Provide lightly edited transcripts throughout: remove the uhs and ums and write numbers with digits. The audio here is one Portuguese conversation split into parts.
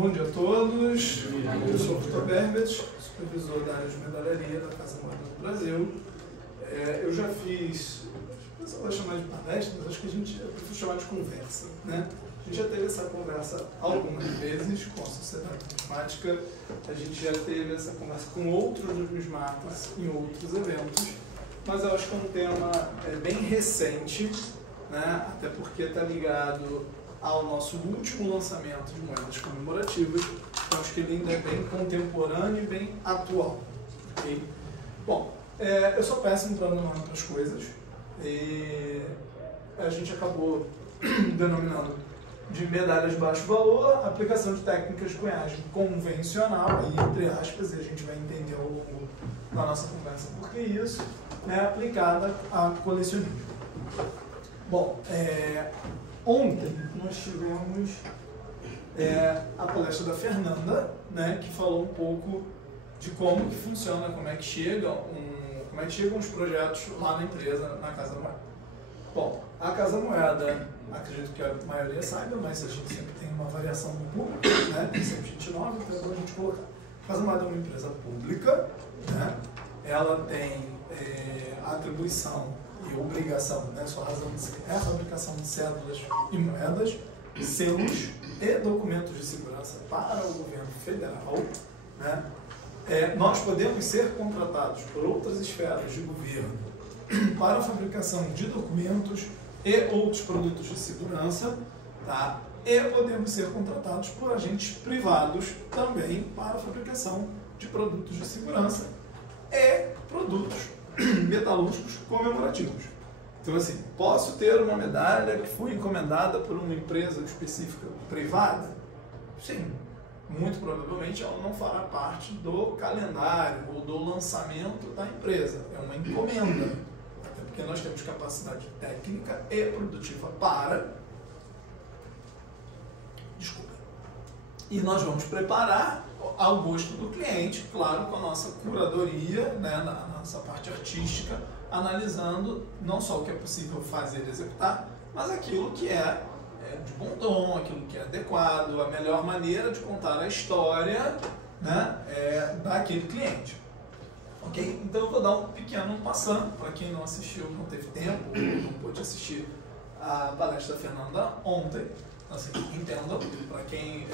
Bom dia a todos, eu sou o Vitor Berbet, supervisor da área de medalharia da Casa Moeda do Brasil. Eu já fiz, eu vou chamar de palestra, mas acho que eu prefiro chamar de conversa, né? A gente já teve essa conversa algumas vezes com a Sociedade Numismática, a gente já teve essa conversa com outros numismatas em outros eventos, mas eu acho que é um tema bem recente, né? Até porque está ligado ao nosso último lançamento de moedas comemorativas, eu acho que ele ainda é bem contemporâneo e bem atual. Okay? Bom, eu sou péssimo para nome para as coisas, e a gente acabou denominando de medalhas de baixo valor, aplicação de técnicas de cunhagem convencional, e entre aspas, e a gente vai entender ao longo da nossa conversa por que isso, aplicada a colecionismo. Bom, ontem nós tivemos a palestra da Fernanda, né, que falou um pouco de como que funciona, como é que chegam os projetos lá na empresa, na Casa Moeda. Bom, a Casa Moeda, acredito que a maioria saiba, mas a gente sempre tem uma variação no público, né, tem sempre gente nova, então é bom a gente colocar. A Casa Moeda é uma empresa pública, né, ela tem a atribuição e obrigação, né, sua razão de ser, é a fabricação de cédulas e moedas, selos e documentos de segurança para o governo federal, né. Nós podemos ser contratados por outras esferas de governo para a fabricação de documentos e outros produtos de segurança, tá? E podemos ser contratados por agentes privados também para a fabricação de produtos de segurança e produtos metalúrgicos comemorativos. Então, assim, posso ter uma medalha que foi encomendada por uma empresa específica privada? Sim. Muito provavelmente ela não fará parte do calendário ou do lançamento da empresa. É uma encomenda. Até porque nós temos capacidade técnica e produtiva para... Desculpa. E nós vamos preparar ao gosto do cliente, claro, com a nossa curadoria, né, na nossa parte artística, analisando não só o que é possível fazer e executar, mas aquilo que é de bom tom, aquilo que é adequado, a melhor maneira de contar a história, né, daquele cliente. Ok? Então eu vou dar um pequeno passando para quem não assistiu, não teve tempo, ou não pôde assistir a palestra da Fernanda ontem. Então, assim, entendam, para quem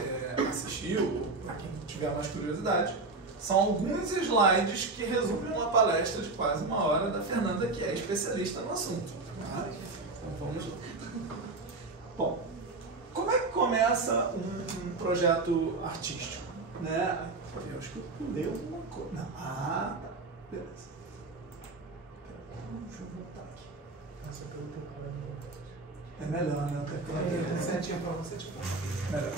assistiu, ou para quem tiver mais curiosidade, são alguns slides que resumem uma palestra de quase uma hora da Fernanda, que é especialista no assunto. Tá? Então vamos lá. Bom, como é que começa um projeto artístico? Né? Eu acho que eu pulei alguma coisa. Não. Ah, tá. Beleza. Deixa eu voltar aqui. Essa pergunta é melhor, né? É certinho para você, tipo. Melhor.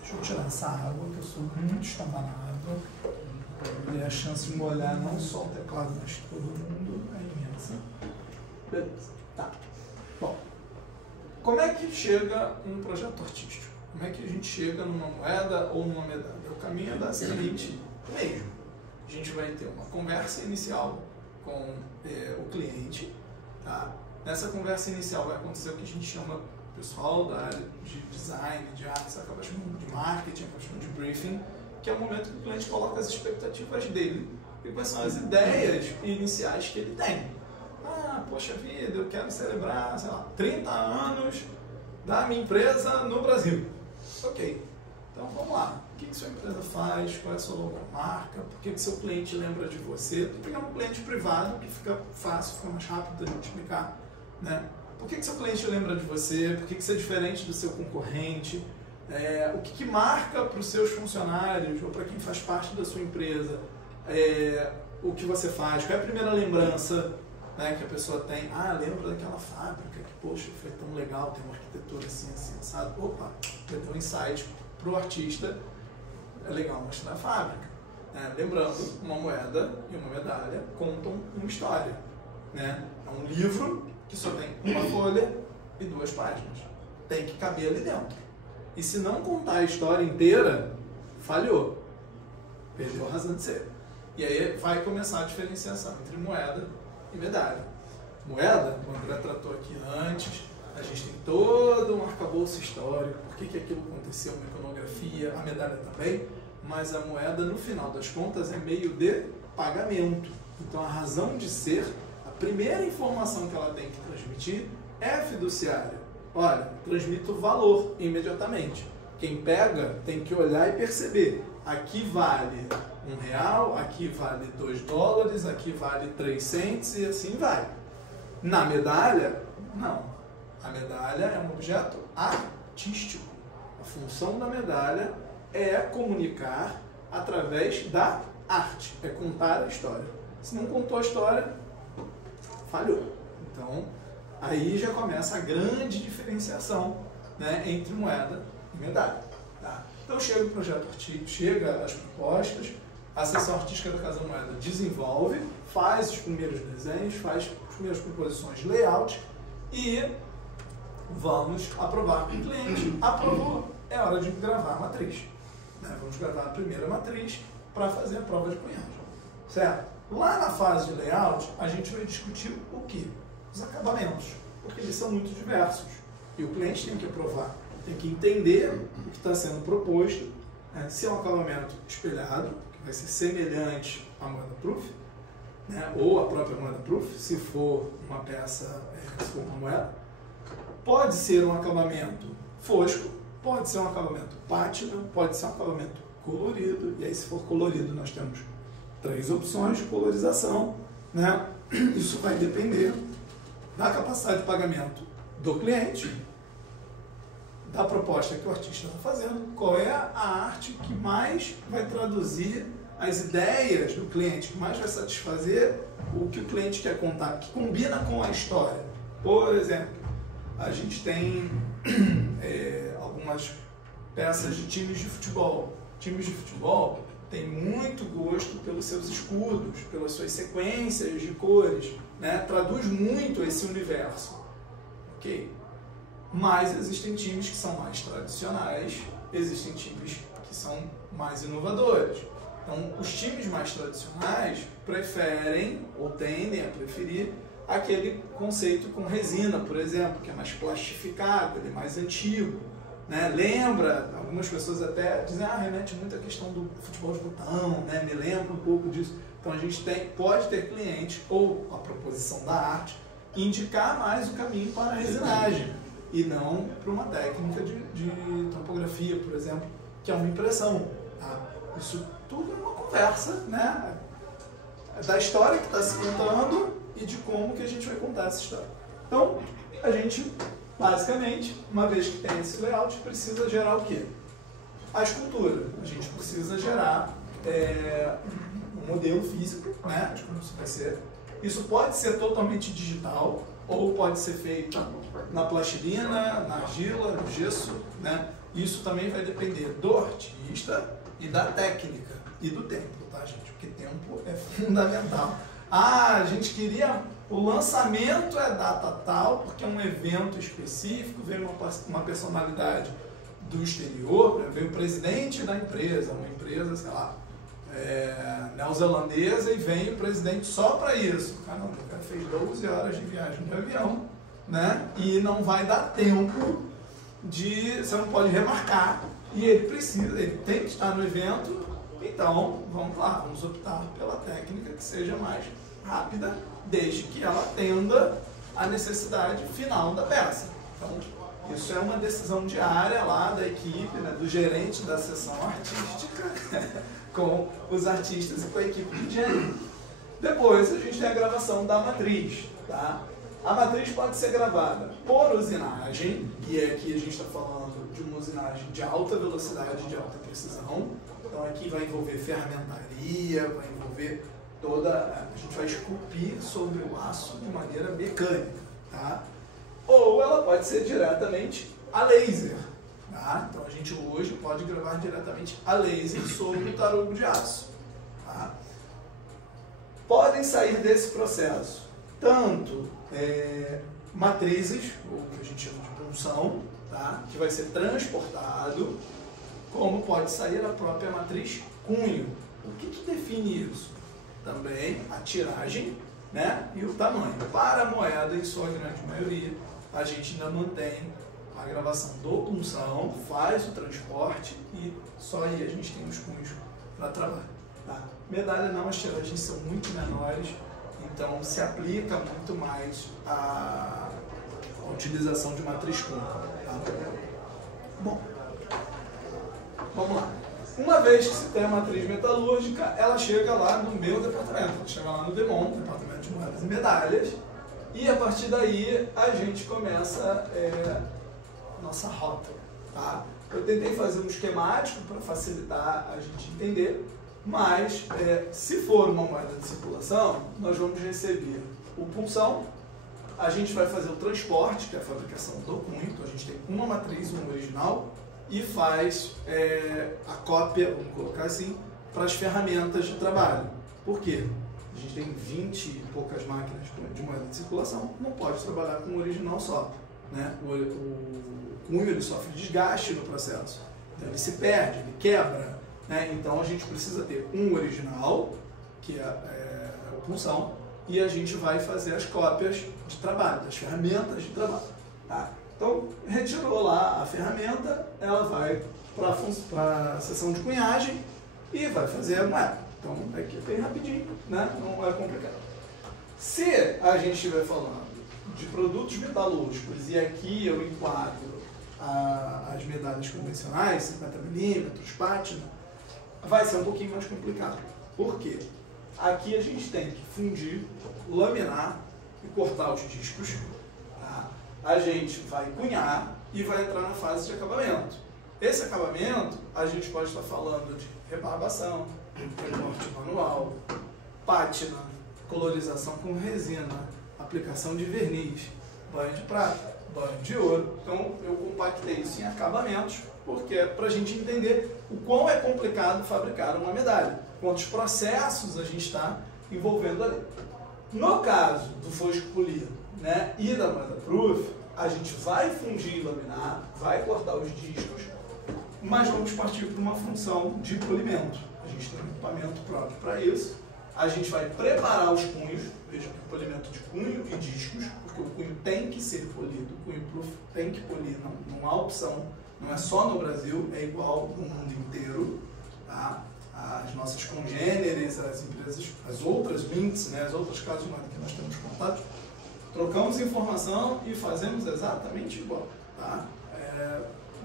Deixa eu tirar essa água, que eu sou muito estabanado. E a chance de molhar não só o teclado, mas todo mundo é imensa. Beleza. Tá. Bom, como é que chega um projeto artístico? Como é que a gente chega numa moeda ou numa medalha? O caminho é da seguinte mesmo. A gente vai ter uma conversa inicial com o cliente, tá? Nessa conversa inicial vai acontecer o que a gente chama, o pessoal da área de design, de artes, acaba chamando de marketing, acaba chamando de briefing, que é o momento que o cliente coloca as expectativas dele e quais são as ideias iniciais que ele tem. Ah, poxa vida, eu quero celebrar, sei lá, 30 anos da minha empresa no Brasil. Ok, então vamos lá. O que sua empresa faz? Qual é a sua logomarca? Por que seu cliente lembra de você? Vou pegar um cliente privado que fica fácil, fica mais rápido de explicar, né? Por que seu cliente lembra de você? Por que você é diferente do seu concorrente? O que marca para os seus funcionários ou para quem faz parte da sua empresa o que você faz? Qual é a primeira lembrança, né, que a pessoa tem? Ah, lembra daquela fábrica que, poxa, foi tão legal, tem uma arquitetura assim, assim, sabe? Opa, vai ter um insight para o artista, é legal mostrar a fábrica. Lembrando, uma moeda e uma medalha contam uma história. Né? É um livro que só tem uma folha e 2 páginas. Tem que caber ali dentro. E se não contar a história inteira, falhou. Perdeu a razão de ser. E aí vai começar a diferenciação entre moeda e medalha. Moeda, o André tratou aqui antes, A gente tem todo um arcabouço histórico, por que aquilo aconteceu, uma iconografia, a medalha também, mas a moeda, no final das contas, é meio de pagamento. Então, a razão de ser, a primeira informação que ela tem que transmitir é fiduciária. Olha, transmito valor imediatamente. Quem pega tem que olhar e perceber. Aqui vale R$1, aqui vale $2, aqui vale 3 cents e assim vai. Na medalha, não. A medalha é um objeto artístico. A função da medalha é comunicar através da arte, é contar a história. Se não contou a história, falhou. Então, aí já começa a grande diferenciação, né, entre moeda e medalha. Tá? Então chega o projeto artístico, chega as propostas, a seção artística da Casa Moeda desenvolve, faz os primeiros desenhos, faz as primeiras proposições de layout e vamos aprovar com o cliente. Aprovou, é hora de gravar a matriz. Né? Vamos gravar a primeira matriz para fazer a prova de cunhagem. Certo? Lá na fase de layout, a gente vai discutir o quê? Os acabamentos, porque eles são muito diversos. E o cliente tem que aprovar, tem que entender o que está sendo proposto, né? Se é um acabamento espelhado, que vai ser semelhante à moeda proof, né? Ou a própria moeda proof, se for uma peça, se for uma moeda. Pode ser um acabamento fosco, pode ser um acabamento pátina, pode ser um acabamento colorido, e aí se for colorido nós temos 3 opções de colorização, né? Isso vai depender da capacidade de pagamento do cliente, da proposta que o artista está fazendo, qual é a arte que mais vai traduzir as ideias do cliente, que mais vai satisfazer o que o cliente quer contar, que combina com a história. Por exemplo, a gente tem algumas peças de times de futebol. Times de futebol têm muito gosto pelos seus escudos, pelas suas sequências de cores, né? Traduz muito esse universo. Ok? Mas existem times que são mais tradicionais, existem times que são mais inovadores. Então, os times mais tradicionais preferem ou tendem a preferir aquele conceito com resina, por exemplo, que é mais plastificado, ele é mais antigo, né? Lembra, algumas pessoas até dizem, remete muito à questão do futebol de botão, né? Me lembra um pouco disso. Então a gente pode ter clientes, ou a proposição da arte, indicar mais o caminho para a resinagem, e não para uma técnica de topografia, por exemplo, que é uma impressão. Tá? Isso tudo é uma conversa, né? Da história que está se contando, e de como que a gente vai contar essa história. Então, a gente, basicamente, uma vez que tem esse layout, precisa gerar o quê? A escultura. A gente precisa gerar um modelo físico, né, de como isso vai ser. Isso pode ser totalmente digital, ou pode ser feito na plastilina, na argila, no gesso, né? Isso também vai depender do artista e da técnica e do tempo, tá, gente? Porque tempo é fundamental. A gente queria, o lançamento é data tal, porque é um evento específico, veio uma personalidade do exterior, veio o presidente da empresa, uma empresa, sei lá, neozelandesa, e vem o presidente só para isso. Caramba, o cara fez 12 horas de viagem de avião, né? E não vai dar tempo você não pode remarcar, e ele tem que estar no evento. Então, vamos lá, vamos optar pela técnica que seja mais rápida, desde que ela atenda à necessidade final da peça. Então, isso é uma decisão diária lá da equipe, né, do gerente da seção artística, com os artistas e com a equipe de engenharia. Depois, a gente tem a gravação da matriz. Tá? A matriz pode ser gravada por usinagem, e aqui a gente está falando de uma usinagem de alta velocidade, de alta precisão. Então aqui vai envolver ferramentaria, vai envolver a gente vai esculpir sobre o aço de maneira mecânica, tá? Ou ela pode ser diretamente a laser, tá? Então a gente hoje pode gravar diretamente a laser sobre o tarugo de aço, tá? Podem sair desse processo tanto matrizes, ou que a gente chama de punção, tá? Que vai ser transportado, como pode sair a própria matriz cunho. O que define isso? Também a tiragem, né, e o tamanho. Para a moeda, em sua grande maioria, a gente ainda mantém a gravação do punção, faz o transporte e só aí a gente tem os cunhos para trabalho. Tá? Medalha não, as tiragens são muito menores, então se aplica muito mais a utilização de matriz cunho. Tá? Bom, vamos lá. Uma vez que se tem a matriz metalúrgica, ela chega lá no meu departamento, ela chega lá no DEMON, Departamento de Moedas e Medalhas, e a partir daí a gente começa nossa rota. Tá? Eu tentei fazer um esquemático para facilitar a gente entender, mas se for uma moeda de circulação, nós vamos receber o punção, a gente vai fazer o transporte, que é a fabricação do cunho, então a gente tem uma matriz, uma original, e faz a cópia, vamos colocar assim, para as ferramentas de trabalho. Por quê? A gente tem 20 e poucas máquinas de moeda de circulação, não pode trabalhar com um original só. Né? O cunho ele sofre desgaste no processo, então ele se perde, ele quebra. Né? Então a gente precisa ter um original, que é a punção, e a gente vai fazer as cópias de trabalho, das ferramentas de trabalho. Tá? Então, retirou lá a ferramenta, ela vai para a seção de cunhagem e vai fazer a moeda. Então, aqui é bem rapidinho, né? Não é complicado. Se a gente estiver falando de produtos metalúrgicos e aqui eu enquadro as medalhas convencionais, 50 milímetros, pátina, vai ser um pouquinho mais complicado. Por quê? Aqui a gente tem que fundir, laminar e cortar os discos. Tá? A gente vai cunhar e vai entrar na fase de acabamento. Esse acabamento, a gente pode estar falando de rebarbação, recorte manual, pátina, colorização com resina, aplicação de verniz, banho de prata, banho de ouro. Então eu compactei isso em acabamentos, porque é para a gente entender o quão é complicado fabricar uma medalha, quantos processos a gente está envolvendo ali. No caso do fosco polido, né, e da moeda proof, a gente vai fundir e laminar, vai cortar os discos, mas vamos partir para uma função de polimento. A gente tem um equipamento próprio para isso. A gente vai preparar os cunhos, veja que polimento de cunho e discos, porque o cunho tem que ser polido, o cunho proof tem que polir, não há opção, não é só no Brasil, é igual no mundo inteiro. Tá? As nossas congêneres, as empresas, as outras mints, né, as outras casas de moeda que nós temos contato, trocamos informação e fazemos exatamente igual. Tá?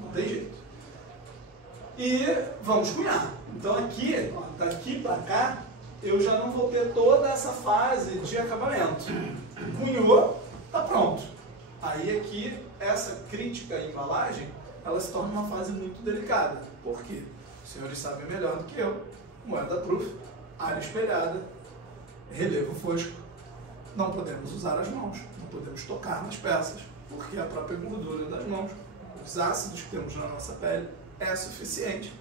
Não tem jeito. E vamos cunhar. Então aqui, ó, daqui para cá, eu já não vou ter toda essa fase de acabamento. Cunhou, está pronto. Aí aqui, essa crítica à embalagem, ela se torna uma fase muito delicada. Por quê? Os senhores sabem melhor do que eu. Moeda proof, área espelhada, relevo fosco. Não podemos usar as mãos, não podemos tocar nas peças, porque a própria gordura das mãos, os ácidos que temos na nossa pele, é suficiente.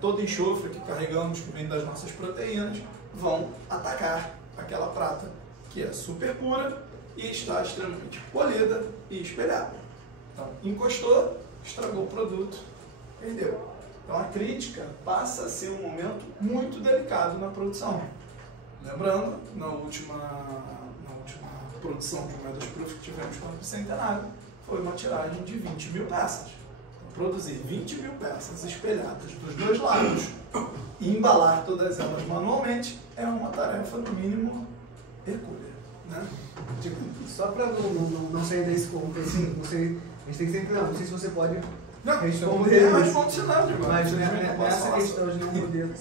Todo enxofre que carregamos, que vem das nossas proteínas, vão atacar aquela prata que é super pura e está extremamente polida e espelhada. Então, encostou, estragou o produto, perdeu. Então, a crítica passa a ser um momento muito delicado na produção. Lembrando, na última produção de moedas proof que tivemos para o bicentenário, foi uma tiragem de 20 mil peças. Produzir 20 mil peças espelhadas dos dois lados e embalar todas elas manualmente é uma tarefa, no mínimo, hercúlea. Né? Só para não sair desse ponto, assim, a gente tem que sempre, não sei se você pode responder, mas ponto final, mas nessa questão de não poder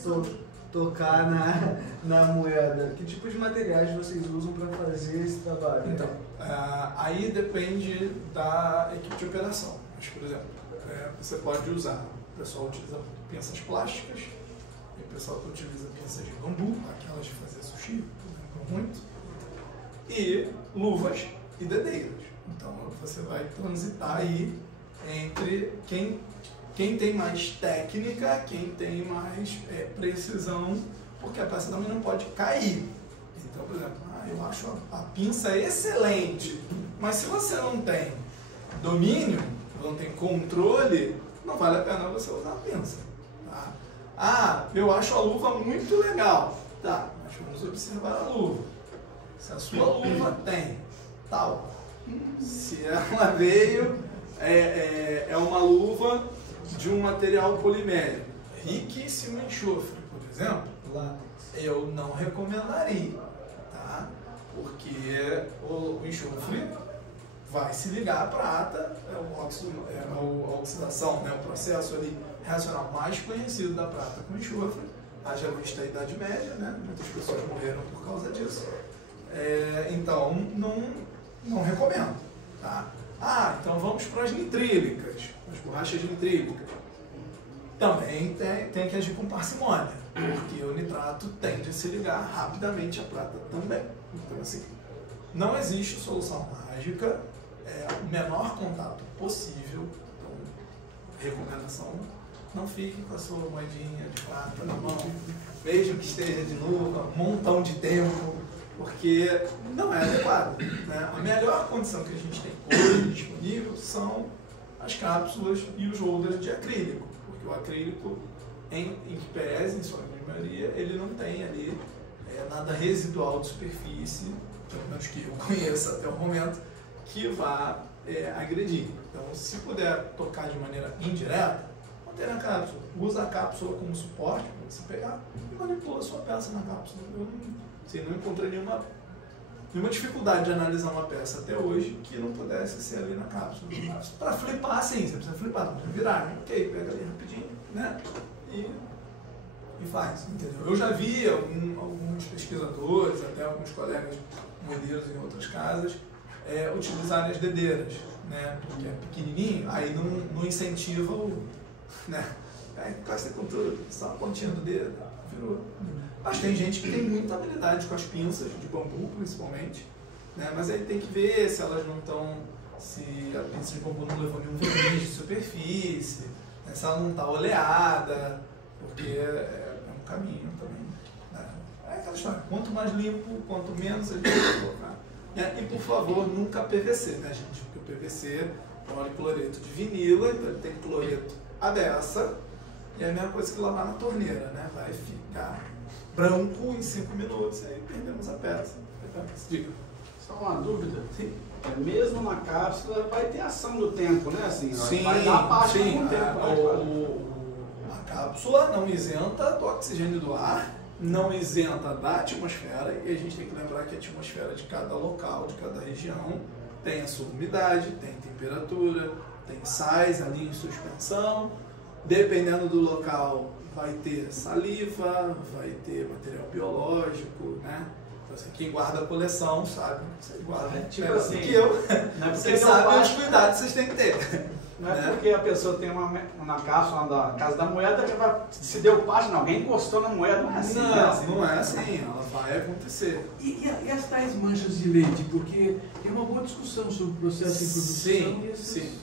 tocar na moeda, que tipo de materiais vocês usam para fazer esse trabalho? Então, aí depende da equipe de operação. Mas, por exemplo, você pode usar, o pessoal utiliza pinças plásticas, e o pessoal que utiliza pinças de bambu, aquelas de fazer sushi, muito, e luvas e dedeiras. Então você vai transitar aí entre quem tem mais técnica, quem tem mais precisão, porque a peça também não pode cair. Então, por exemplo, eu acho a pinça excelente, mas se você não tem domínio, não tem controle, não vale a pena você usar a pinça. Tá? Eu acho a luva muito legal. Tá, mas vamos observar a luva. Se a sua luva tem tal Se ela veio, é uma luva de um material polimérico, riquíssimo em enxofre, por exemplo, eu não recomendaria, tá? Porque o enxofre vai se ligar à prata, a oxidação, né? O processo ali reacional mais conhecido da prata com enxofre, haja vista a Idade Média, né? Muitas pessoas morreram por causa disso. Então, não recomendo, tá? Então vamos para as nitrílicas, as borrachas nitrílicas. Também tem que agir com parcimônia, porque o nitrato tende a se ligar rapidamente à prata também. Então, assim, não existe solução mágica, o menor contato possível. Então, recomendação, não fique com a sua moedinha de prata na mão, mesmo que esteja de luva, um montão de tempo, porque não é adequado, né? A melhor condição que a gente tem hoje disponível são as cápsulas e os holders de acrílico, porque o acrílico, em que pese, em sua grande maioria, ele não tem ali nada residual de superfície, pelo menos que eu conheça até o momento, que vá agredir. Então, se puder tocar de maneira indireta, mantém na cápsula, usa a cápsula como suporte para você pegar e manipula a sua peça na cápsula. Eu não encontrei nenhuma dificuldade de analisar uma peça até hoje que não pudesse ser ali na cápsula. Para flipar, sim, você precisa flipar, não precisa virar, né? Ok, pega ali rapidinho, né? E faz, entendeu? Eu já vi alguns pesquisadores, até alguns colegas modelos em outras casas, utilizarem as dedeiras, né? Porque é pequenininho, aí não incentiva o... né? Aí encosta com tudo, só a pontinha do dedo, virou. Mas tem gente que tem muita habilidade com as pinças, de bambu principalmente, né? Mas aí tem que ver se elas não estão, se a pinça de bambu não levou nenhum verniz de superfície, né? Se ela não está oleada, porque é um caminho também, né? É aquela história, quanto mais limpo, quanto menos a gente vai colocar. E por favor, nunca PVC, né, gente? Porque o PVC é policloreto de vinila, então ele tem cloreto à beça, e é a mesma coisa que lavar na torneira, né? Vai ficar branco em 5 minutos, e aí perdemos a peça. Diga. Só uma dúvida. Sim. Mesmo na cápsula vai ter ação do tempo, né? Assim, sim, vai dar parte sim. do tempo. A cápsula não isenta do oxigênio do ar, não isenta da atmosfera, e a gente tem que lembrar que a atmosfera de cada local, de cada região, tem a sua umidade, tem temperatura, tem sais ali em suspensão. Dependendo do local, vai ter saliva, vai ter material biológico, né? Então, assim, quem guarda a coleção sabe, vocês guardam tipo assim, que eu. Vocês sabem os cuidados que vocês têm que ter. Não é porque a pessoa tem uma cápsula na casa da moeda que vai, se deu parte, alguém encostou na moeda, não é assim. Não é assim, ela vai acontecer. E as tais manchas de leite? Porque tem uma boa discussão sobre o processo de produção. Sim.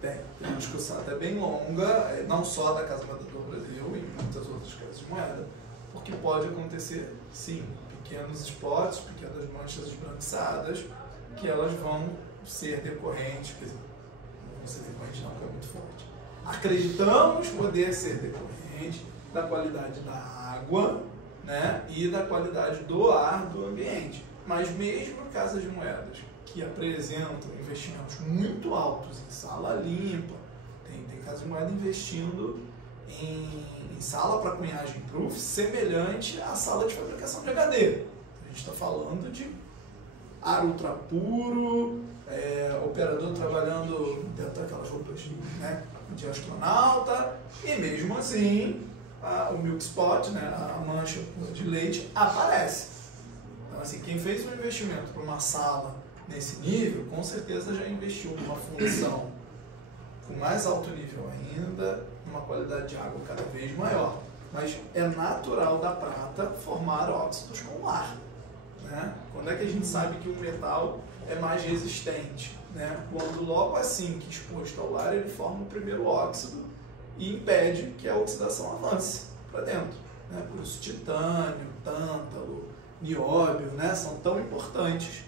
Tem uma discussão até bem longa, não só da Casa Matador Brasil e muitas outras casas de moeda, porque pode acontecer, sim, pequenos spots, pequenas manchas esbranquiçadas, que elas vão ser decorrentes, quer dizer, não vão ser decorrentes não, porque é muito forte. Acreditamos poder ser decorrente da qualidade da água, né, e da qualidade do ar do ambiente. Mas mesmo casas de moedas que apresentam investimentos muito altos em sala limpa, tem casa de moeda investindo em sala para cunhagem proof semelhante à sala de fabricação de HD. A gente está falando de ar ultra puro, operador trabalhando dentro daquelas roupas, né, de astronauta, e mesmo assim o milk spot, né, a mancha de leite, aparece. Então, assim, quem fez um investimento para uma sala nesse nível, com certeza já investiu numa função com mais alto nível ainda, numa qualidade de água cada vez maior. Mas é natural da prata formar óxidos com o ar, né? Quando é que a gente sabe que o metal é mais resistente, né? Quando logo assim que exposto ao ar ele forma o primeiro óxido e impede que a oxidação avance para dentro, né? Por isso titânio, tântalo, nióbio, né, são tão importantes,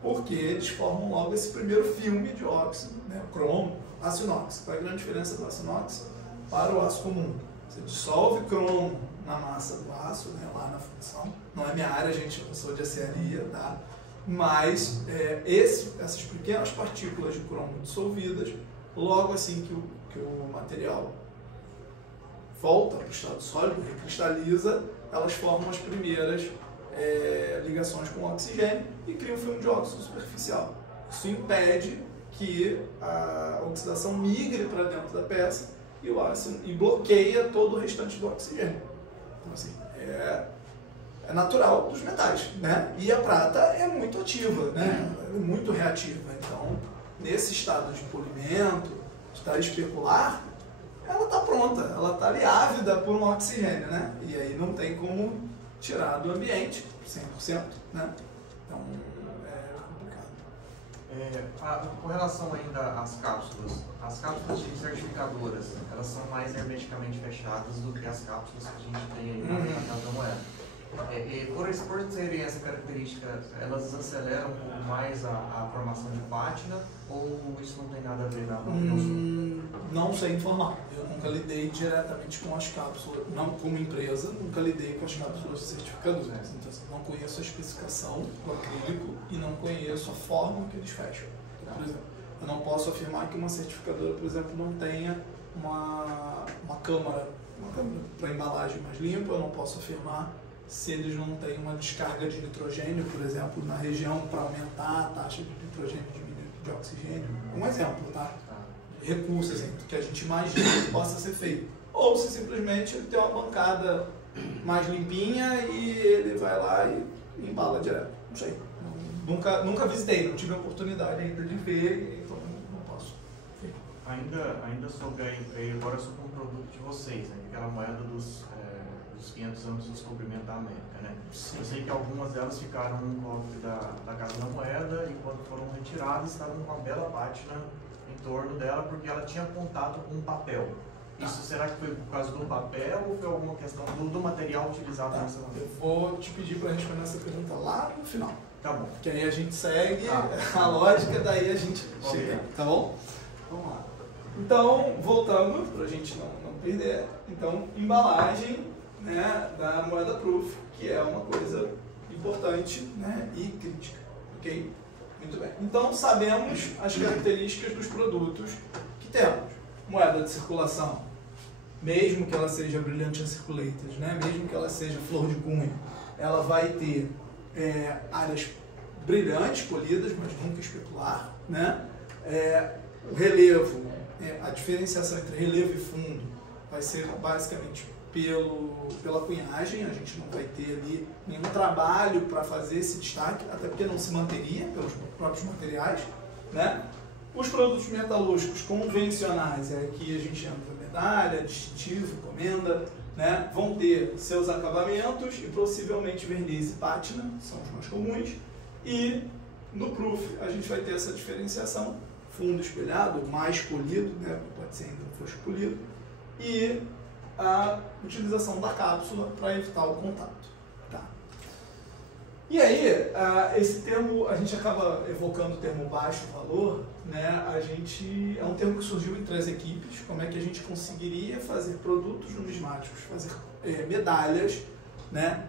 porque eles formam logo esse primeiro filme de óxido, né, o cromo, aço inox. Qual é a grande diferença do aço inox para o aço comum? Você dissolve cromo na massa do aço, né, lá na função. Não é minha área, gente, eu sou de aciaria, tá? Mas essas pequenas partículas de cromo dissolvidas, logo assim que o material volta para o estado sólido, recristaliza, elas formam as primeiras ligações com o oxigênio e criam um filme de óxido superficial. Isso impede que a oxidação migre para dentro da peça e bloqueia todo o restante do oxigênio. Então, assim, é natural dos metais, né? E a prata é muito ativa, né? É muito reativa. Então, nesse estado de polimento, estado especular, ela está pronta, ela está ali ávida por um oxigênio, né? E aí não tem como tirar do ambiente 100%, né? Então, é complicado. Com relação ainda às cápsulas de certificadoras, elas são mais hermeticamente fechadas do que as cápsulas que a gente tem aí na Casa da Moeda. Por terem essa característica, elas aceleram um pouco mais a formação de pátina, ou isso não tem nada a ver na opinião sua? Não sei informar. Eu nunca lidei diretamente com as cápsulas, não como empresa, nunca lidei com as cápsulas certificadoras. Então, assim, não conheço a especificação do acrílico e não conheço a forma que eles fecham. Por exemplo, eu não posso afirmar que uma certificadora, por exemplo, não tenha uma câmara para embalagem mais limpa. Eu não posso afirmar se eles não têm uma descarga de nitrogênio, por exemplo, na região para aumentar a taxa de nitrogênio e de oxigênio. Um exemplo, tá? Recursos assim, que a gente imagina que possa ser feito. Ou se simplesmente ele tem uma bancada mais limpinha e ele vai lá e embala direto. Não sei. Nunca visitei, não tive a oportunidade ainda de ver, então não posso. Ainda sobre a agora sobre um produto de vocês, né? Aquela moeda dos 500 anos do descobrimento da América, né? Sim. Eu sei que algumas delas ficaram no cofre da Casa da Moeda e quando foram retiradas estavam com uma bela pátina em torno dela porque ela tinha contato com o papel. Isso será que foi por causa do papel ou foi alguma questão do material utilizado nessa maneira? Eu vou te pedir para responder essa pergunta lá no final. Tá bom. Que aí a gente segue a lógica, daí a gente chega. Tá bom? Vamos lá. Então, voltando, para a gente não perder. Então, embalagem, né, da moeda proof, que é uma coisa importante, né, e crítica. Ok? Muito bem. Então, sabemos as características dos produtos que temos. Moeda de circulação, mesmo que ela seja brilhante uncirculated, né, mesmo que ela seja flor de cunho, ela vai ter áreas brilhantes, polidas, mas nunca especular, né? O relevo, a diferenciação entre relevo e fundo vai ser basicamente pela cunhagem. A gente não vai ter ali nenhum trabalho para fazer esse destaque, até porque não se manteria pelos próprios materiais, né? Os produtos metalúrgicos convencionais, aqui a gente entra medalha, distintivo, encomenda, né? Vão ter seus acabamentos e possivelmente verniz e pátina, são os mais comuns. E no proof a gente vai ter essa diferenciação, fundo espelhado, mais polido, né? Pode ser ainda fosco polido, e a utilização da cápsula para evitar o contato. Tá. E aí, esse termo, a gente acaba evocando o termo baixo valor, né? É um termo que surgiu entre as equipes, como é que a gente conseguiria fazer produtos numismáticos, fazer medalhas, né?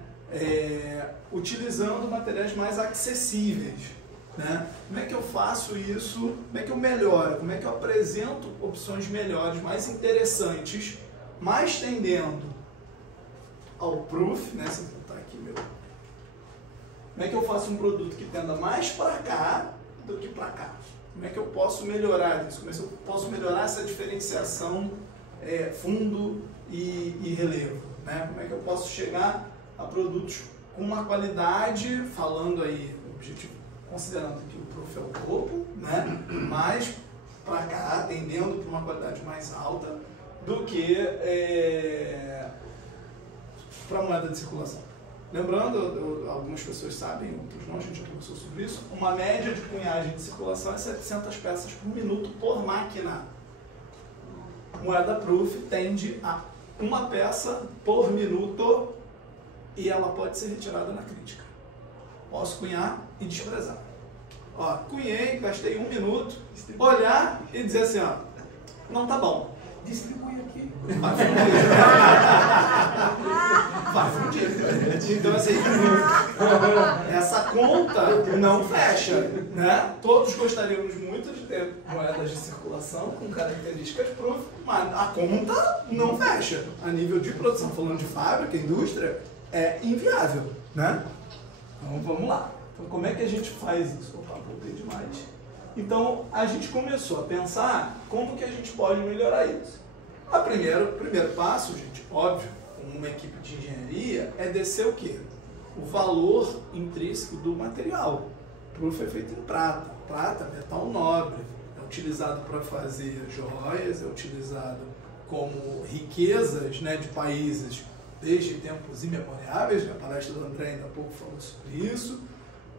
Utilizando materiais mais acessíveis, né? Como é que eu faço isso? Como é que eu melhoro? Como é que eu apresento opções melhores, mais interessantes, mais tendendo ao proof, né? Se eu botar aqui meu... Como é que eu faço um produto que tenda mais para cá do que para cá? Como é que eu posso melhorar isso? Como é que eu posso melhorar essa diferenciação fundo e relevo? Né? Como é que eu posso chegar a produtos com uma qualidade, falando aí, objetivo, considerando que o proof é o topo, né? Mais para cá, tendendo para uma qualidade mais alta do que para a moeda de circulação. Lembrando, algumas pessoas sabem, outros não, a gente já conversou sobre isso, uma média de cunhagem de circulação é 700 peças por minuto por máquina. Moeda proof tende a uma peça por minuto e ela pode ser retirada na crítica. Posso cunhar e desprezar. Ó, cunhei, gastei 1 minuto, olhar e dizer assim, ó, não tá bom. Distribui aqui. Vai fundir. Então, assim, essa conta não fecha, né? Todos gostaríamos muito de ter moedas de circulação com características proof, mas a conta não fecha. A nível de produção, falando de fábrica, indústria, é inviável, né? Então, vamos lá. Então, como é que a gente faz isso? Opa, voltei demais. Então, a gente começou a pensar como que a gente pode melhorar isso. O primeiro passo, gente, óbvio, com uma equipe de engenharia, é descer o quê? O valor intrínseco do material. Proof é feito em prata. Prata, metal nobre. É utilizado para fazer joias, é utilizado como riquezas, né, de países desde tempos imemoriáveis. A palestra do André ainda há pouco falou sobre isso.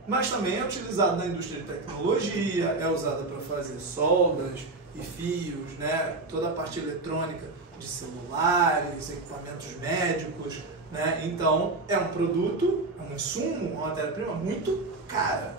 Mas também é utilizado na indústria de tecnologia, é usado para fazer soldas e fios, né? Toda a parte eletrônica de celulares, equipamentos médicos, né? Então, é um produto, é um insumo, uma matéria-prima muito cara.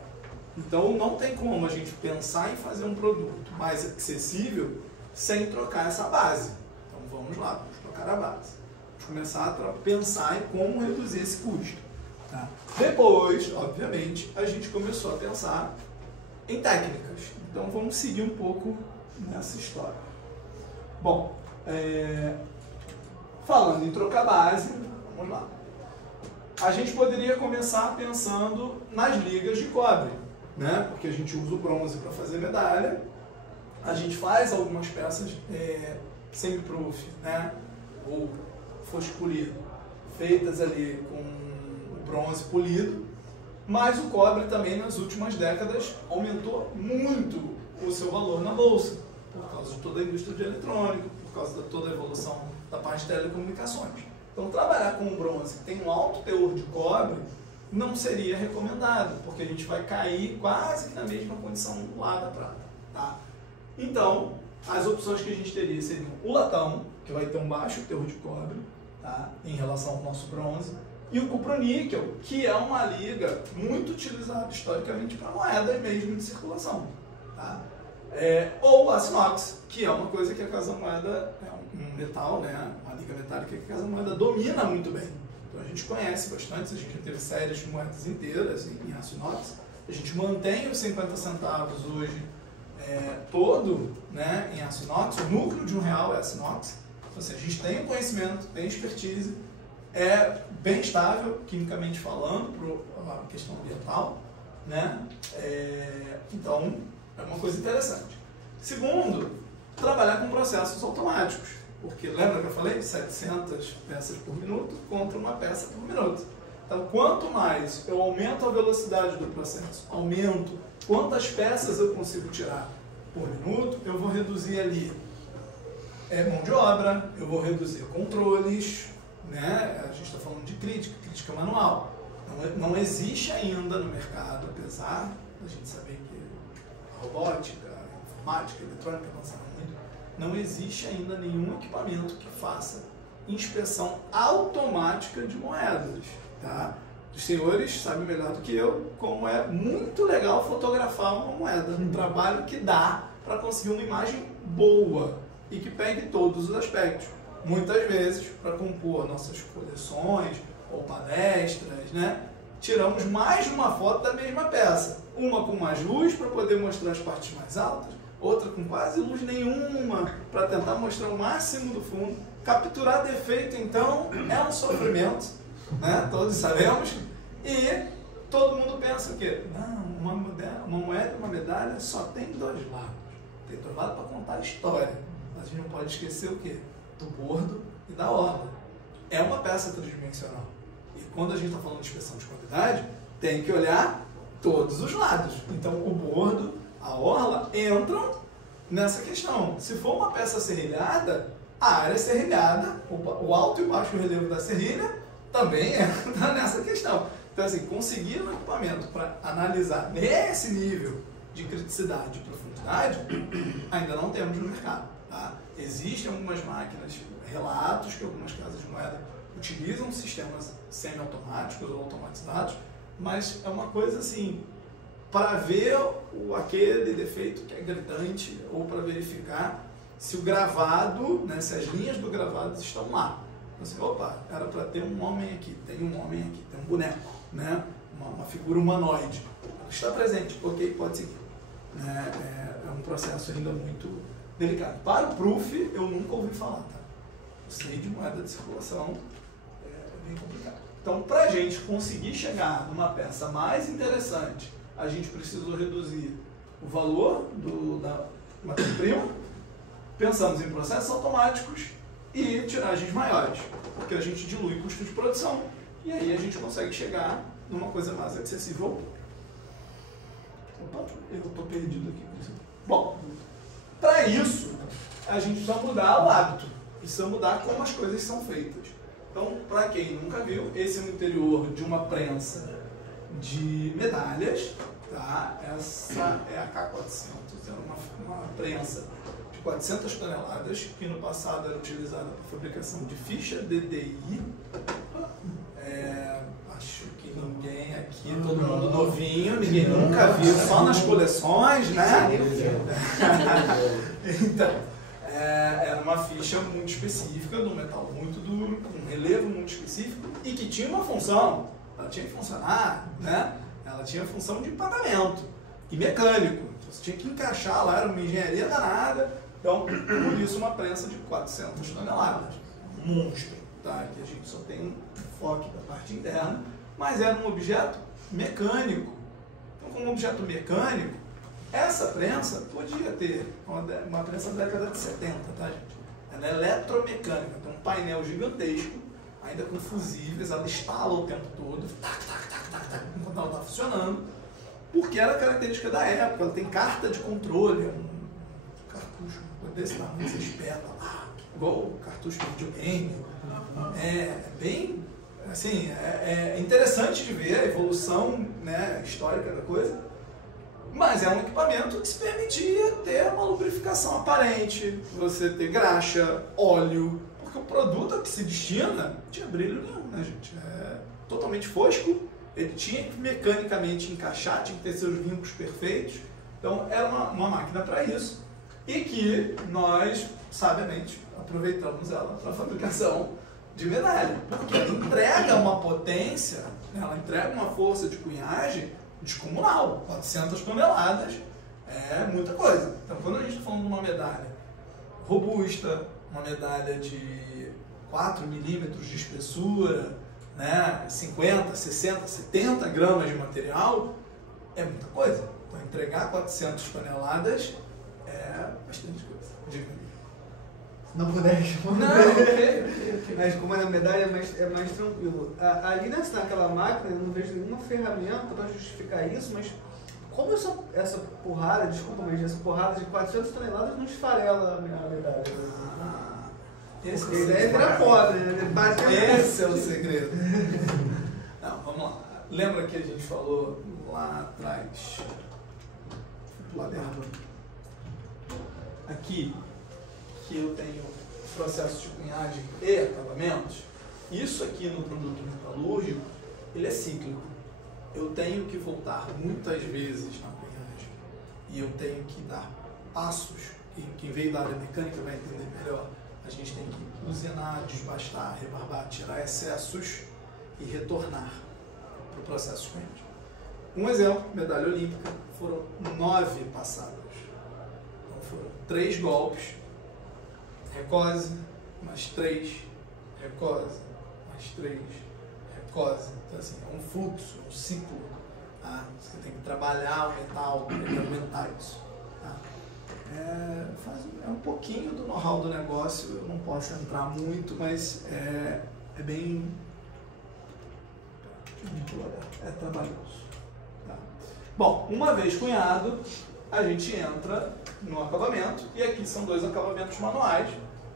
Então, não tem como a gente pensar em fazer um produto mais acessível sem trocar essa base. Então, vamos lá, vamos trocar a base. Vamos começar a pensar em como reduzir esse custo. Tá? Depois, obviamente, a gente começou a pensar em técnicas. Então, vamos seguir um pouco nessa história. Bom, falando em trocar base, vamos lá. A gente poderia começar pensando nas ligas de cobre, né? Porque a gente usa o bronze para fazer medalha, a gente faz algumas peças semi-proof, né? Ou fosco polido, feitas ali com bronze polido, mas o cobre também nas últimas décadas aumentou muito o seu valor na bolsa, por causa de toda a indústria de eletrônico, por causa de toda a evolução da parte de telecomunicações. Então, trabalhar com bronze que tem um alto teor de cobre não seria recomendado, porque a gente vai cair quase que na mesma condição lá da prata. Tá? Então, as opções que a gente teria seriam o latão, que vai ter um baixo teor de cobre, tá? Em relação ao nosso bronze, e o cupro-níquel, que é uma liga muito utilizada historicamente para moedas mesmo de circulação. Tá? Ou o aço inox, que é uma coisa que a Casa Moeda, é um metal, né? Uma liga metálica que a Casa Moeda domina muito bem. Então a gente conhece bastante, a gente já teve séries de moedas inteiras em aço inox. A gente mantém os 50 centavos hoje todo, né, em aço inox. O núcleo de R$1 é aço inox. Então, assim, a gente tem conhecimento, tem expertise, é bem estável, quimicamente falando, para a questão ambiental, né? Então, é uma coisa interessante. Segundo, trabalhar com processos automáticos, porque lembra que eu falei? 700 peças por minuto contra uma peça por minuto. Então, quanto mais eu aumento a velocidade do processo, aumento quantas peças eu consigo tirar por minuto, eu vou reduzir ali mão de obra, eu vou reduzir controles, né? A gente está falando de crítica manual. Não existe ainda no mercado, apesar da gente saber que a robótica, a informática, a eletrônica avançaram muito, não existe ainda nenhum equipamento que faça inspeção automática de moedas. Tá? Os senhores sabem melhor do que eu como é muito legal fotografar uma moeda, um trabalho que dá para conseguir uma imagem boa e que pegue todos os aspectos. Muitas vezes, para compor nossas coleções ou palestras, né, tiramos mais de uma foto da mesma peça. Uma com mais luz para poder mostrar as partes mais altas, outra com quase luz nenhuma para tentar mostrar o máximo do fundo. Capturar defeito, então, é um sofrimento, né? Todos sabemos. E todo mundo pensa o quê? Não, uma moeda, uma medalha só tem dois lados. Tem dois lados para contar a história. Mas a gente não pode esquecer o quê? Do bordo e da orla. É uma peça tridimensional. E quando a gente está falando de inspeção de qualidade, tem que olhar todos os lados. Então, o bordo, a orla, entram nessa questão. Se for uma peça serrilhada, a área serrilhada, o alto e baixo relevo da serrilha, também entra nessa questão. Então, assim, conseguir um equipamento para analisar nesse nível de criticidade e profundidade, ainda não temos no mercado. Tá? Existem algumas máquinas, relatos que algumas casas de moeda utilizam sistemas semi-automáticos ou automatizados, mas é uma coisa assim, para ver aquele defeito que é gritante ou para verificar se o gravado, né, se as linhas do gravado estão lá. Você, opa, era para ter um homem aqui, tem um homem aqui, tem um boneco, né? Uma figura humanoide. Está presente, ok, pode seguir. É um processo ainda muito delicado. Para o proof, eu nunca ouvi falar, tá? Eu sei de moeda de circulação, é bem complicado. Então, para a gente conseguir chegar numa peça mais interessante, a gente precisou reduzir o valor da matéria-prima, pensamos em processos automáticos e tiragens maiores, porque a gente dilui custo de produção e aí a gente consegue chegar numa coisa mais acessível. Opa, eu estou perdido aqui. Bom, para isso, a gente precisa mudar o hábito, precisa mudar como as coisas são feitas. Então, para quem nunca viu, esse é o interior de uma prensa de medalhas, tá? Essa é a K400, é uma prensa de 400 toneladas, que no passado era utilizada para fabricação de ficha DDI. Acho que ninguém aqui, todo mundo novinho, ninguém nunca viu, só nas coleções, né? Então, era uma ficha muito específica, de um metal muito duro, com um relevo muito específico e que tinha uma função. Ela tinha que funcionar, né? Ela tinha função de pagamento e mecânico. Então, você tinha que encaixar lá, era uma engenharia danada. Então, por isso, uma prensa de 400 toneladas. Um monstro, tá? Que a gente só tem um foco da parte interna, mas era um objeto mecânico. Então, como um objeto mecânico, essa prensa podia ter uma prensa da década de 70, tá, gente? Ela é eletromecânica, tem um painel gigantesco, ainda com fusíveis, ela estala o tempo todo, enquanto ela está funcionando, porque era característica da época, ela tem carta de controle, um cartucho desse tamanho, você espeta lá, igual o cartucho de videogame. É bem, assim, é interessante de ver a evolução, né, histórica da coisa, mas é um equipamento que se permitia ter uma lubrificação aparente, você ter graxa, óleo, porque o produto a que se destina não tinha brilho nenhum, né, gente? É totalmente fosco, ele tinha que mecanicamente encaixar, tinha que ter seus vincos perfeitos, então era uma máquina para isso, e que nós, sabiamente, aproveitamos ela para a fabricação de medalha, porque ela entrega uma potência, né, ela entrega uma força de cunhagem descomunal, 400 toneladas é muita coisa. Então, quando a gente está falando de uma medalha robusta, uma medalha de 4 milímetros de espessura, né, 50, 60, 70 gramas de material, é muita coisa. Então, entregar 400 toneladas é bastante coisa. Diga. Não puder responder. Não, ok. Mas como é na medalha, é mais tranquilo. Ali naquela máquina, eu não vejo nenhuma ferramenta para justificar isso, mas como essa porrada, desculpa, mas essa porrada de 400 toneladas não esfarela a medalha? Esse a ideia é virar pobre, né? Esse é o segredo. Não, vamos lá. Lembra que a gente falou lá atrás? Lá dentro. Aqui, que eu tenho processo de cunhagem e acabamentos, isso aqui no produto metalúrgico, ele é cíclico. Eu tenho que voltar muitas vezes na cunhagem e eu tenho que dar passos, e quem veio da área mecânica vai entender melhor, a gente tem que usinar, desbastar, rebarbar, tirar excessos e retornar para o processo de cunhagem. Um exemplo, medalha olímpica, foram 9 passadas. Então foram 3 golpes, recose, mais 3, recose, mais 3, recose. Então, assim, é um fluxo, um ciclo. Tá? Você tem que trabalhar o metal, tem que aumentar isso. Tá? É um pouquinho do know-how do negócio, eu não posso entrar muito, mas é bem trabalhoso. Tá? Bom, uma vez cunhado, a gente entra no acabamento, e aqui são 2 acabamentos manuais,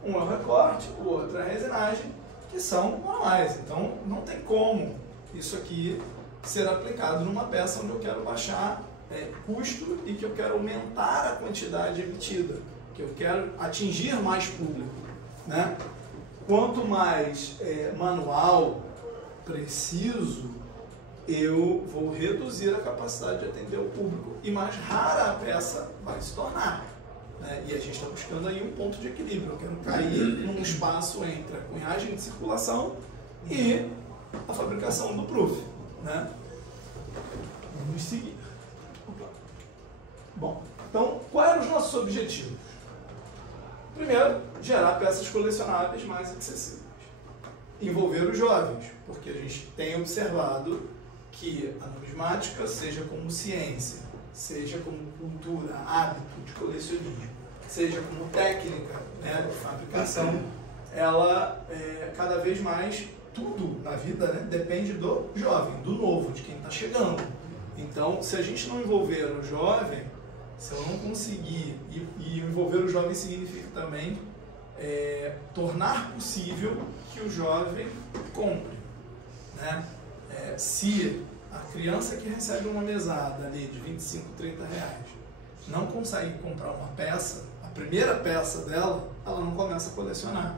um é o recorte, o outro é a resinagem, que são manuais, então não tem como isso aqui ser aplicado numa peça onde eu quero baixar custo e que eu quero aumentar a quantidade emitida, que eu quero atingir mais público, né? Quanto mais manual, preciso, eu vou reduzir a capacidade de atender o público e mais rara a peça vai se tornar. né? E a gente está buscando aí um ponto de equilíbrio. Eu quero cair num espaço entre a cunhagem de circulação e a fabricação do proof, né? Vamos seguir. Bom, então, quais eram os nossos objetivos? Primeiro, gerar peças colecionáveis mais acessíveis. Envolver os jovens, porque a gente tem observado que a numismática, seja como ciência, seja como cultura, hábito de colecionismo, seja como técnica, né, de fabricação, ela cada vez mais, tudo na vida, né, depende do jovem, do novo, de quem está chegando. Então, se a gente não envolver o jovem, se eu não conseguir, e envolver o jovem significa também tornar possível que o jovem compre, né? Se a criança que recebe uma mesada ali de 25, 30 reais não consegue comprar uma peça, a primeira peça dela, ela não começa a colecionar.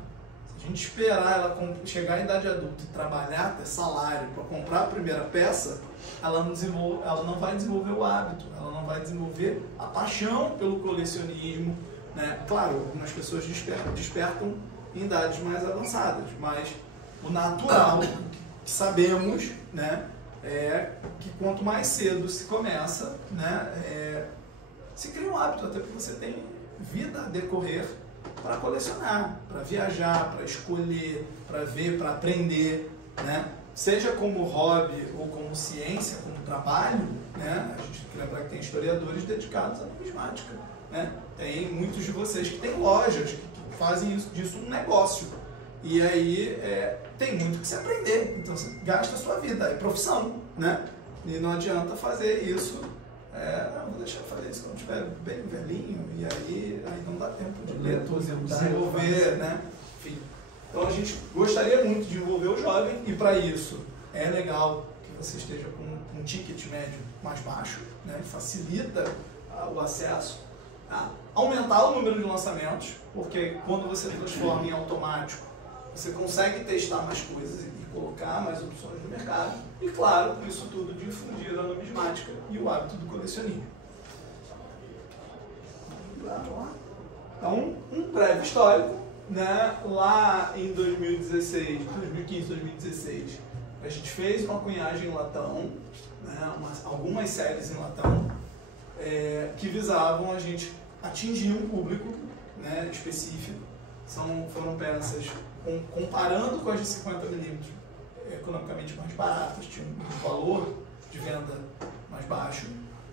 Se a gente esperar ela chegar à idade adulta e trabalhar, ter salário para comprar a primeira peça, ela não vai desenvolver o hábito, ela não vai desenvolver a paixão pelo colecionismo, né? Claro, algumas pessoas despertam em idades mais avançadas, mas o natural, que sabemos, né, é que quanto mais cedo se começa, né, se cria um hábito, até porque você tem vida a decorrer para colecionar, para viajar, para escolher, para ver, para aprender, né? Seja como hobby ou como ciência, como trabalho, né? A gente tem que lembrar que tem historiadores dedicados à numismática, né? Tem muitos de vocês que têm lojas que fazem disso um negócio. E aí tem muito que se aprender. Então você gasta a sua vida, é profissão, né? E não adianta fazer isso. Vou deixar eu fazer isso quando estiver bem velhinho, e aí não dá tempo de ler tudo, desenvolver, né? Enfim. Então a gente gostaria muito de envolver o jovem, e para isso é legal que você esteja com um ticket médio mais baixo, né? Facilita o acesso. Aumentar o número de lançamentos, porque quando você transforma em automático, você consegue testar mais coisas e colocar mais opções no mercado. E claro, com isso tudo, difundir a numismática e o hábito do colecionismo. Então, um breve histórico, né? Lá em 2015, 2016, a gente fez uma cunhagem em latão, né? Algumas séries em latão, que visavam a gente atingir um público, né, específico. Foram peças comparando com as de 50mm, economicamente mais baratas, tinham um valor de venda mais baixo,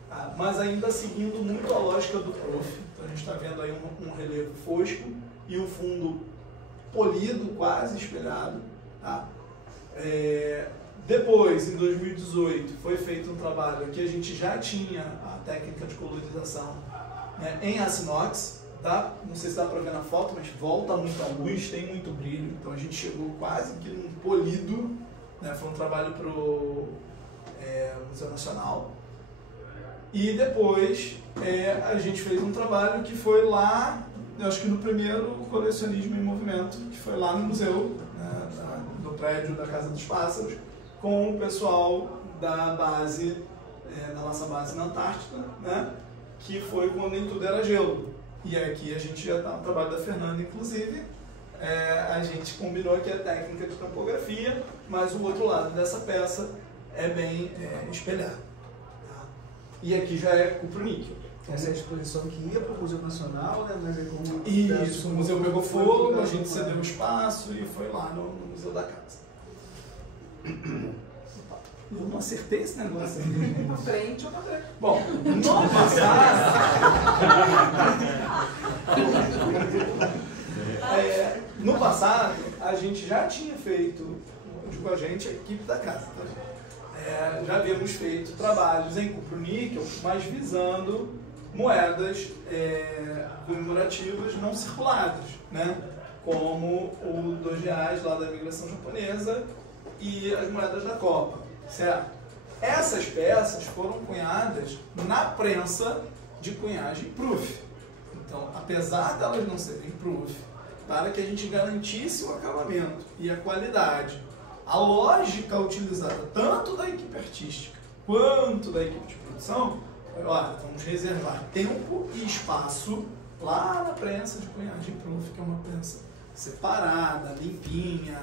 tá? Mas ainda seguindo muito a lógica do Proof. Então a gente está vendo aí um relevo fosco e um fundo polido, quase espelhado, tá? Depois, em 2018, foi feito um trabalho que a gente já tinha a técnica de colorização, né, em aço inox, tá? Não sei se dá para ver na foto, mas volta muito a luz, tem muito brilho, então a gente chegou quase que num polido, né? Foi um trabalho para o Museu Nacional. E depois a gente fez um trabalho que foi lá, eu acho que no primeiro colecionismo em movimento, que foi lá no museu, né, do prédio da Casa dos Pássaros, com o pessoal da base, da nossa base na Antártida, né, que foi quando nem tudo era gelo. E aqui a gente já está no trabalho da Fernanda, inclusive, a gente combinou aqui a técnica de topografia, mas o outro lado dessa peça é bem espelhado. Tá? E aqui já é cuproníquel. Essa é a exposição que ia para o Museu Nacional, né? Mas aí como isso, o museu pegou fogo, a gente cedeu o espaço e foi lá no Museu da Casa. Eu não acertei esse negócio aí. Pra frente ou pra trás? Bom, no passado... no passado, a gente já tinha feito, com a gente, a equipe da casa, tá? Já havíamos feito trabalhos em cuproníquel, mas visando moedas comemorativas não circuladas, né? Como o R$2 lá da imigração japonesa e as moedas da Copa, certo? Essas peças foram cunhadas na prensa de cunhagem proof. Então, apesar delas não serem proof, para que a gente garantisse o acabamento e a qualidade, a lógica utilizada tanto da equipe artística quanto da equipe de produção, olha, vamos reservar tempo e espaço lá na prensa de cunhagem proof, que é uma prensa separada, limpinha,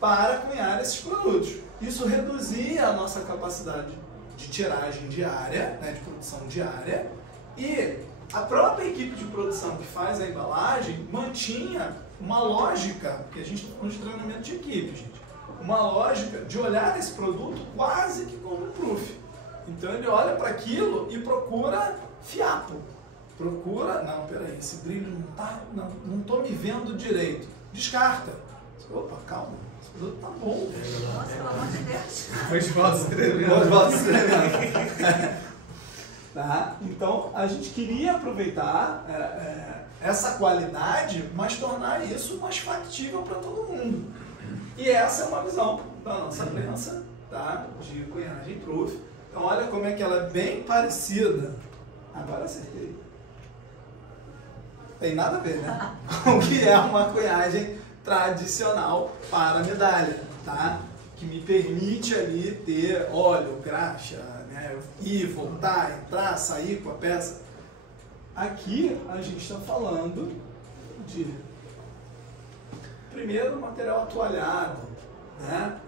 para cunhar esses produtos. Isso reduzia a nossa capacidade de tiragem diária, né, de produção diária, e a própria equipe de produção que faz a embalagem mantinha uma lógica, porque a gente está falando de treinamento de equipe, gente, uma lógica de olhar esse produto quase que como um proof. Então ele olha para aquilo e procura fiapo. Procura, não, peraí, esse brilho não tá, não tô me vendo direito. Descarta. Opa, calma, esse produto tá bom. Nossa, pelo amor de Deus. Os votos tremendo. Tá? Então a gente queria aproveitar essa qualidade, mas tornar isso mais factível para todo mundo. E essa é uma visão da nossa prensa, tá? De cunhagem proof. Então olha como é que ela é bem parecida. Agora acertei. Tem nada a ver, né? Com o que é uma cunhagem tradicional para medalha, tá? Que me permite ali ter óleo, graxa, né? Ir, voltar, entrar, sair com a peça. Aqui a gente está falando de, primeiro, material atualhado, né?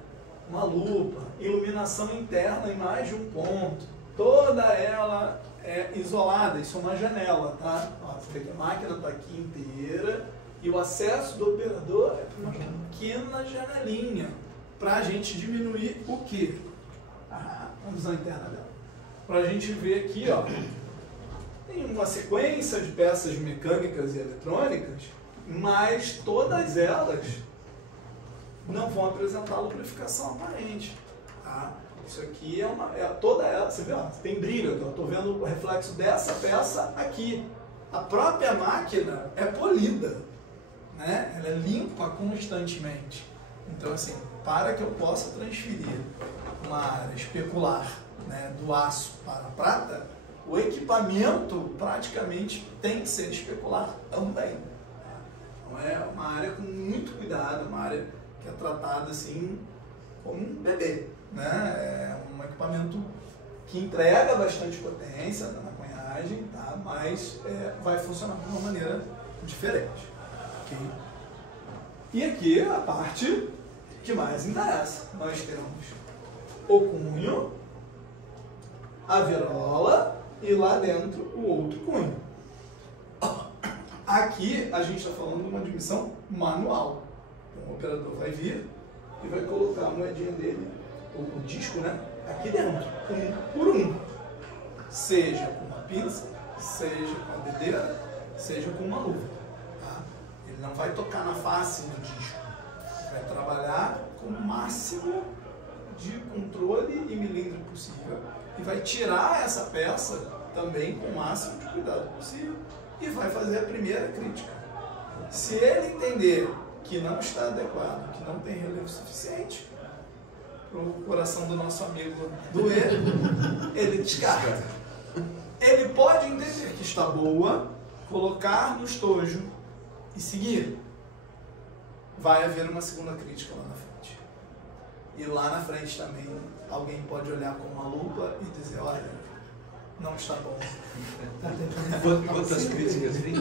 Uma lupa, iluminação interna em mais de um ponto, toda ela é isolada, isso é uma janela, tá? Ó, você vê que a máquina está aqui inteira e o acesso do operador é por uma pequena janelinha, para a gente diminuir o quê? A visão interna dela. Para a gente ver aqui, ó, tem uma sequência de peças mecânicas e eletrônicas, mas todas elas não vão apresentar lubrificação aparente. Tá? Isso aqui toda ela, você vê, ó, tem brilho aqui, eu estou vendo o reflexo dessa peça aqui. A própria máquina é polida, né? Ela é limpa constantemente. Então, assim, para que eu possa transferir uma área especular, né, do aço para a prata, o equipamento praticamente tem que ser especular também. Então é uma área com muito cuidado, uma área que é tratada assim como um bebê, né? É um equipamento que entrega bastante potência na cunhagem, tá? Mas vai funcionar de uma maneira diferente. Okay? E aqui a parte que mais interessa. Nós temos o cunho, a virola e lá dentro o outro cunho. Aqui a gente está falando de uma admissão manual. Então, o operador vai vir e vai colocar a moedinha dele, o disco, né, aqui dentro, um por um. Seja com uma pinça, seja com a dedeira, seja com uma luva. Tá? Ele não vai tocar na face do disco. Vai trabalhar com o máximo de controle e milímetro possível e vai tirar essa peça também com o máximo de cuidado possível e vai fazer a primeira crítica. Se ele entender que não está adequado, que não tem relevo suficiente para o coração do nosso amigo doer, ele descarta. Ele pode entender que está boa, colocar no estojo e seguir. Vai haver uma segunda crítica lá na frente. E lá na frente também alguém pode olhar com uma lupa e dizer, olha, não está bom. Quantas críticas tem?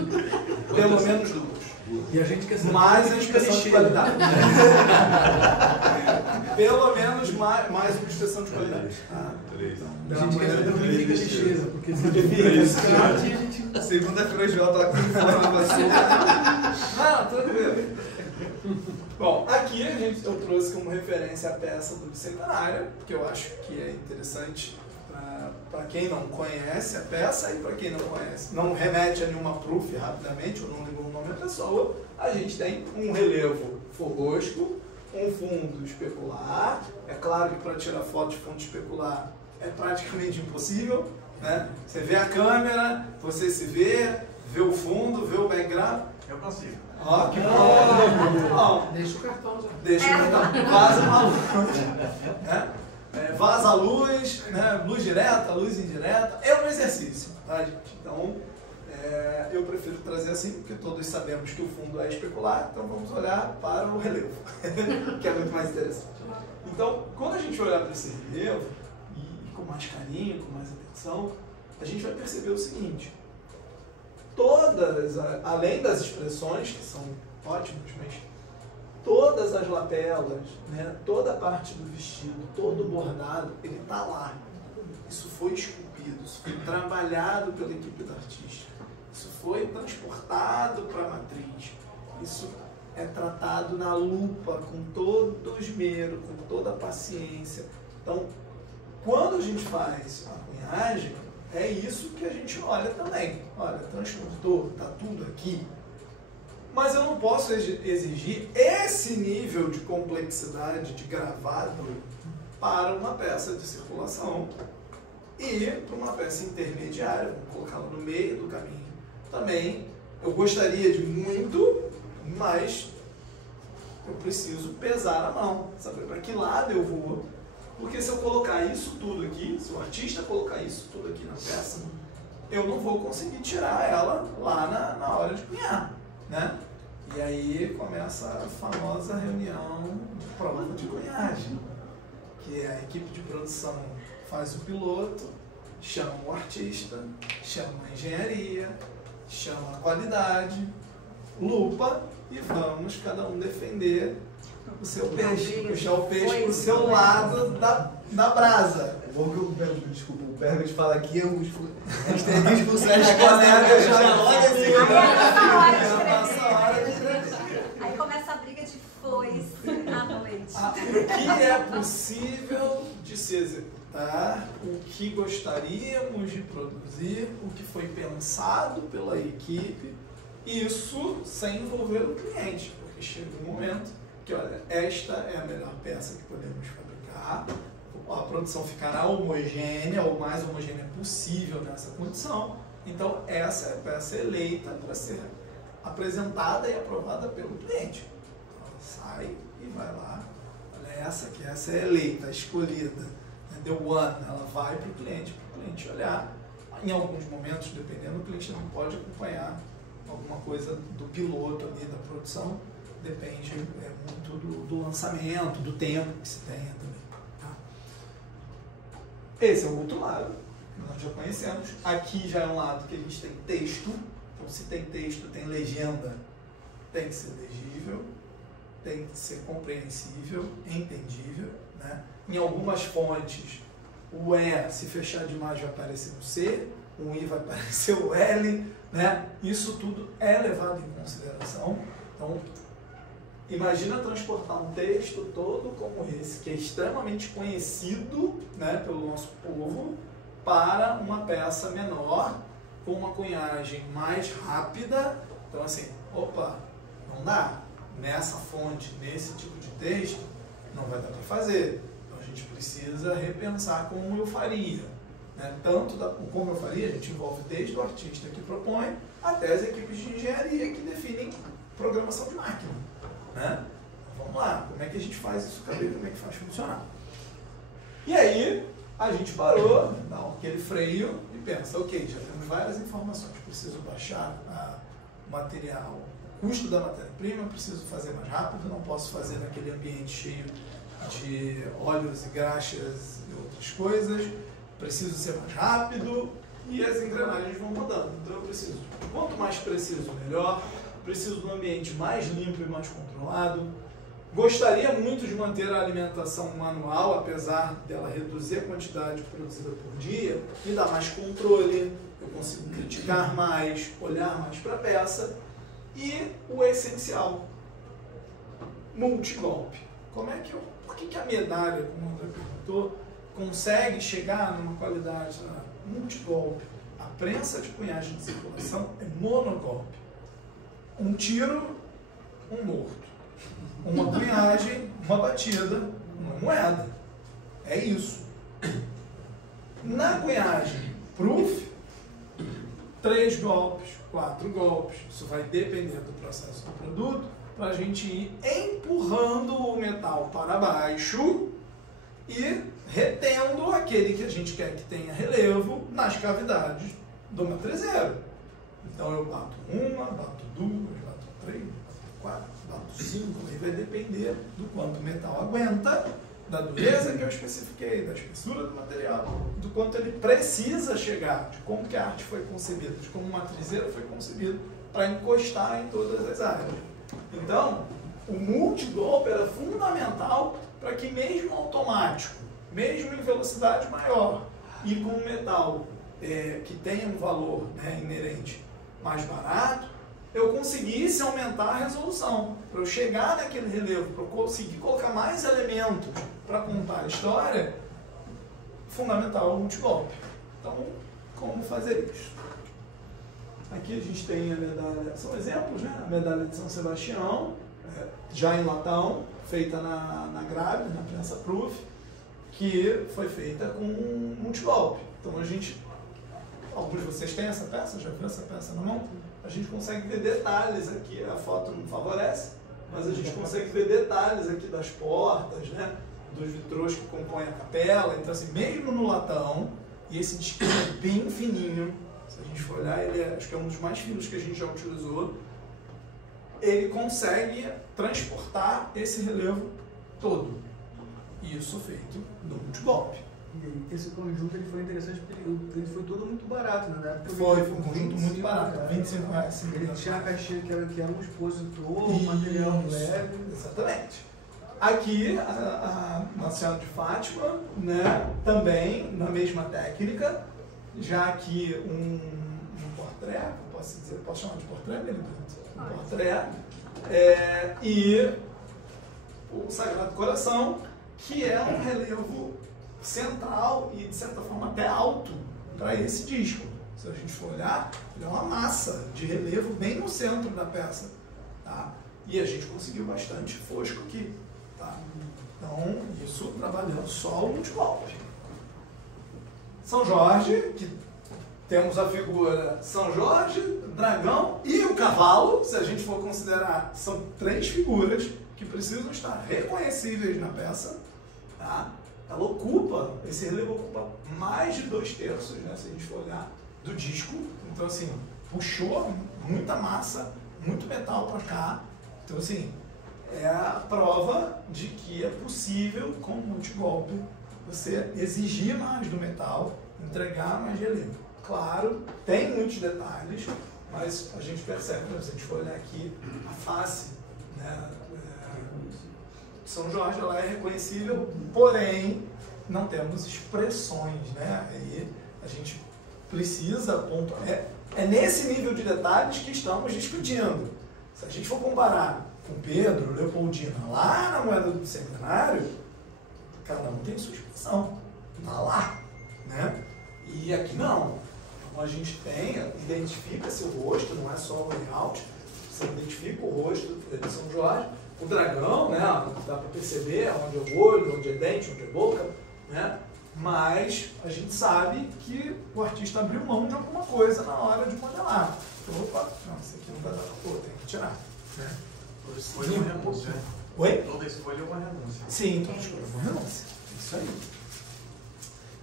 Pelo menos duas. E a gente quer saber. Mais a inspeção de qualidade. Pelo menos mais uma inspeção de qualidade. A gente quer saber onde fica a lixeira, porque se Isso. a gente. Segunda-feira o João tá lá com informa vassoura. Não, tranquilo. Bom, aqui eu trouxe como referência a peça do Bicentenário, que eu acho que é interessante para quem não conhece a peça e para quem não conhece. Não remete a nenhuma proof rapidamente, ou não ligou o nome da pessoa. A gente tem um relevo forrosco, um fundo especular. É claro que para tirar foto de fundo especular é praticamente impossível, né? Você vê a câmera, você se vê o fundo, vê o background. Eu consigo. Ó, que bom! Deixa o cartão já. Deixa o cartão. Vaza uma luz. Né? Vaza a luz, né? Luz direta, luz indireta. É um exercício, tá, gente? Então, eu prefiro trazer assim, porque todos sabemos que o fundo é especular, então vamos olhar para o relevo, que é muito mais interessante. Então, quando a gente olhar para esse relevo, e com mais carinho, com mais atenção, a gente vai perceber o seguinte: além das expressões, que são ótimas, mas todas as lapelas, né, toda a parte do vestido, todo o bordado, ele está lá. Isso foi esculpido, isso foi trabalhado pela equipe da artista, isso foi transportado para a matriz, isso é tratado na lupa, com todo o esmero, com toda a paciência. Então, quando a gente faz a cunhagem, é isso que a gente olha também. Olha, transportou, está tudo aqui. Mas eu não posso exigir esse nível de complexidade de gravado para uma peça de circulação e para uma peça intermediária, vamos colocá-la no meio do caminho. Também eu gostaria de muito, mas eu preciso pesar a mão, saber para que lado eu vou. Porque se eu colocar isso tudo aqui, se o artista colocar isso tudo aqui na peça, eu não vou conseguir tirar ela lá na hora de cunhar, né? E aí começa a famosa reunião de prova de cunhagem, que a equipe de produção faz o piloto, chama o artista, chama a engenharia, chama a qualidade, lupa e vamos cada um defender o seu peixe, puxar o peixe para o seu lado da brasa. É bom que o Pergas fala aqui, a gente tem que expulsar as colegas já olha assim. Aí começa a briga de foice à noite. O que é possível de se executar, o que gostaríamos de produzir, o que foi pensado pela equipe, isso sem envolver o cliente, porque chega um momento que, olha, esta é a melhor peça que podemos fabricar, a produção ficará homogênea, ou mais homogênea possível nessa condição, então essa é a peça eleita para ser apresentada e aprovada pelo cliente. Então, ela sai e vai lá, olha essa aqui, essa é eleita, escolhida, the one, ela vai para o cliente olhar. Em alguns momentos, dependendo, o cliente não pode acompanhar alguma coisa do piloto ali, da produção, depende muito do lançamento, do tempo que se tenha também. Tá? Esse é o outro lado, que nós já conhecemos. Aqui já é um lado que a gente tem texto, então se tem texto, tem legenda, tem que ser legível, tem que ser compreensível, entendível, né? Em algumas fontes, o E, se fechar demais, vai aparecer o C, o I vai aparecer o L, né? Isso tudo é levado em consideração. Então, imagina transportar um texto todo como esse, que é extremamente conhecido, né, pelo nosso povo, para uma peça menor, com uma cunhagem mais rápida. Então, assim, opa, não dá. Nessa fonte, nesse tipo de texto, não vai dar para fazer. Então, a gente precisa repensar como eu faria. Né? Tanto como eu faria, a gente envolve desde o artista que propõe, até as equipes de engenharia que definem programação de máquina. Né? Então, vamos lá, como é que a gente faz isso caber, como é que faz funcionar? E aí, a gente parou, dá aquele freio e pensa, ok, já temos várias informações, preciso baixar o material, o custo da matéria-prima, preciso fazer mais rápido, não posso fazer naquele ambiente cheio de óleos e graxas e outras coisas, preciso ser mais rápido e as engrenagens vão mudando. Então eu preciso, quanto mais preciso, melhor. Preciso de um ambiente mais limpo e mais controlado. Gostaria muito de manter a alimentação manual, apesar dela reduzir a quantidade produzida por dia, me dá mais controle, eu consigo criticar mais, olhar mais para a peça. E o essencial, multigolpe. Por que a medalha, como o André perguntou, consegue chegar numa qualidade multigolpe? A prensa de cunhagem de circulação é monogolpe. Um tiro, um morto. Uma cunhagem, uma batida, uma moeda. É isso. Na cunhagem proof, 3 golpes, 4 golpes. Isso vai depender do processo do produto, para a gente ir empurrando o metal para baixo e retendo aquele que a gente quer que tenha relevo nas cavidades do matrizeiro. Então eu bato uma, bato duas, bato três, bato quatro, bato cinco, aí vai depender do quanto o metal aguenta da dureza que eu especifiquei, da espessura do material, do quanto ele precisa chegar, de como que a arte foi concebida, de como uma matrizeira foi concebida para encostar em todas as áreas. Então, o multigolpe era fundamental para que mesmo automático, mesmo em velocidade maior e com um metal que tenha um valor, né, inerente mais barato, eu conseguisse aumentar a resolução. Para eu chegar naquele relevo, para eu conseguir colocar mais elementos para contar a história, fundamental o multigolpe. Então, como fazer isso? Aqui a gente tem a medalha, são exemplos, né? A medalha de São Sebastião, já em latão, feita na grave, na prensa proof, que foi feita com multigolpe. Então alguns de vocês têm essa peça, já viu essa peça na mão? A gente consegue ver detalhes aqui, a foto não favorece, mas a gente consegue ver detalhes aqui das portas, né? Dos vitrôs que compõem a capela. Então, assim, mesmo no latão, e esse disquinho é bem fininho, se a gente for olhar, ele acho que é um dos mais finos que a gente já utilizou, ele consegue transportar esse relevo todo. Isso feito no multigolpe. E esse conjunto ele foi interessante porque ele foi todo muito barato, né? Foi um conjunto muito barato, R$25. Ele tinha a caixinha que era um expositor, um material leve. Exatamente. Aqui, a Nossa Senhora de Fátima, né, também na mesma técnica, já que um portrait, posso chamar de portrait, um portrait, e o Sagrado Coração, que é um relevo central e, de certa forma, até alto para esse disco. Se a gente for olhar, ele é uma massa de relevo bem no centro da peça. Tá? E a gente conseguiu bastante fosco aqui. Tá? Então, isso trabalhando só o multigolpe. São Jorge, que temos a figura São Jorge, dragão e o cavalo. Se a gente for considerar, são 3 figuras que precisam estar reconhecíveis na peça. Tá? Ela ocupa, esse relevo ocupa mais de 2/3, né, se a gente for olhar, do disco. Então, assim, puxou muita massa, muito metal para cá. Então, assim, é a prova de que é possível, com o multigolpe, você exigir mais do metal, entregar mais relevo. Claro, tem muitos detalhes, mas a gente percebe, se a gente for olhar aqui, a face, né, São Jorge, ela é reconhecível, porém não temos expressões, né? Aí a gente precisa pontuar. É nesse nível de detalhes que estamos discutindo. Se a gente for comparar com Pedro, Leopoldina, lá na moeda do centenário, cada um tem sua expressão. Está lá, né? E aqui não. Então a gente identifica-se o rosto, não é só o layout, você identifica o rosto de São Jorge. O dragão, né, dá para perceber onde é o olho, onde é dente, onde é boca, né? Mas a gente sabe que o artista abriu mão de alguma coisa na hora de modelar. Então, opa, não, isso aqui não vai dar para pôr, tem que tirar. Né? Toda escolha é uma renúncia. Oi? Toda escolha é uma renúncia. Sim, toda escolha é uma renúncia. Isso aí.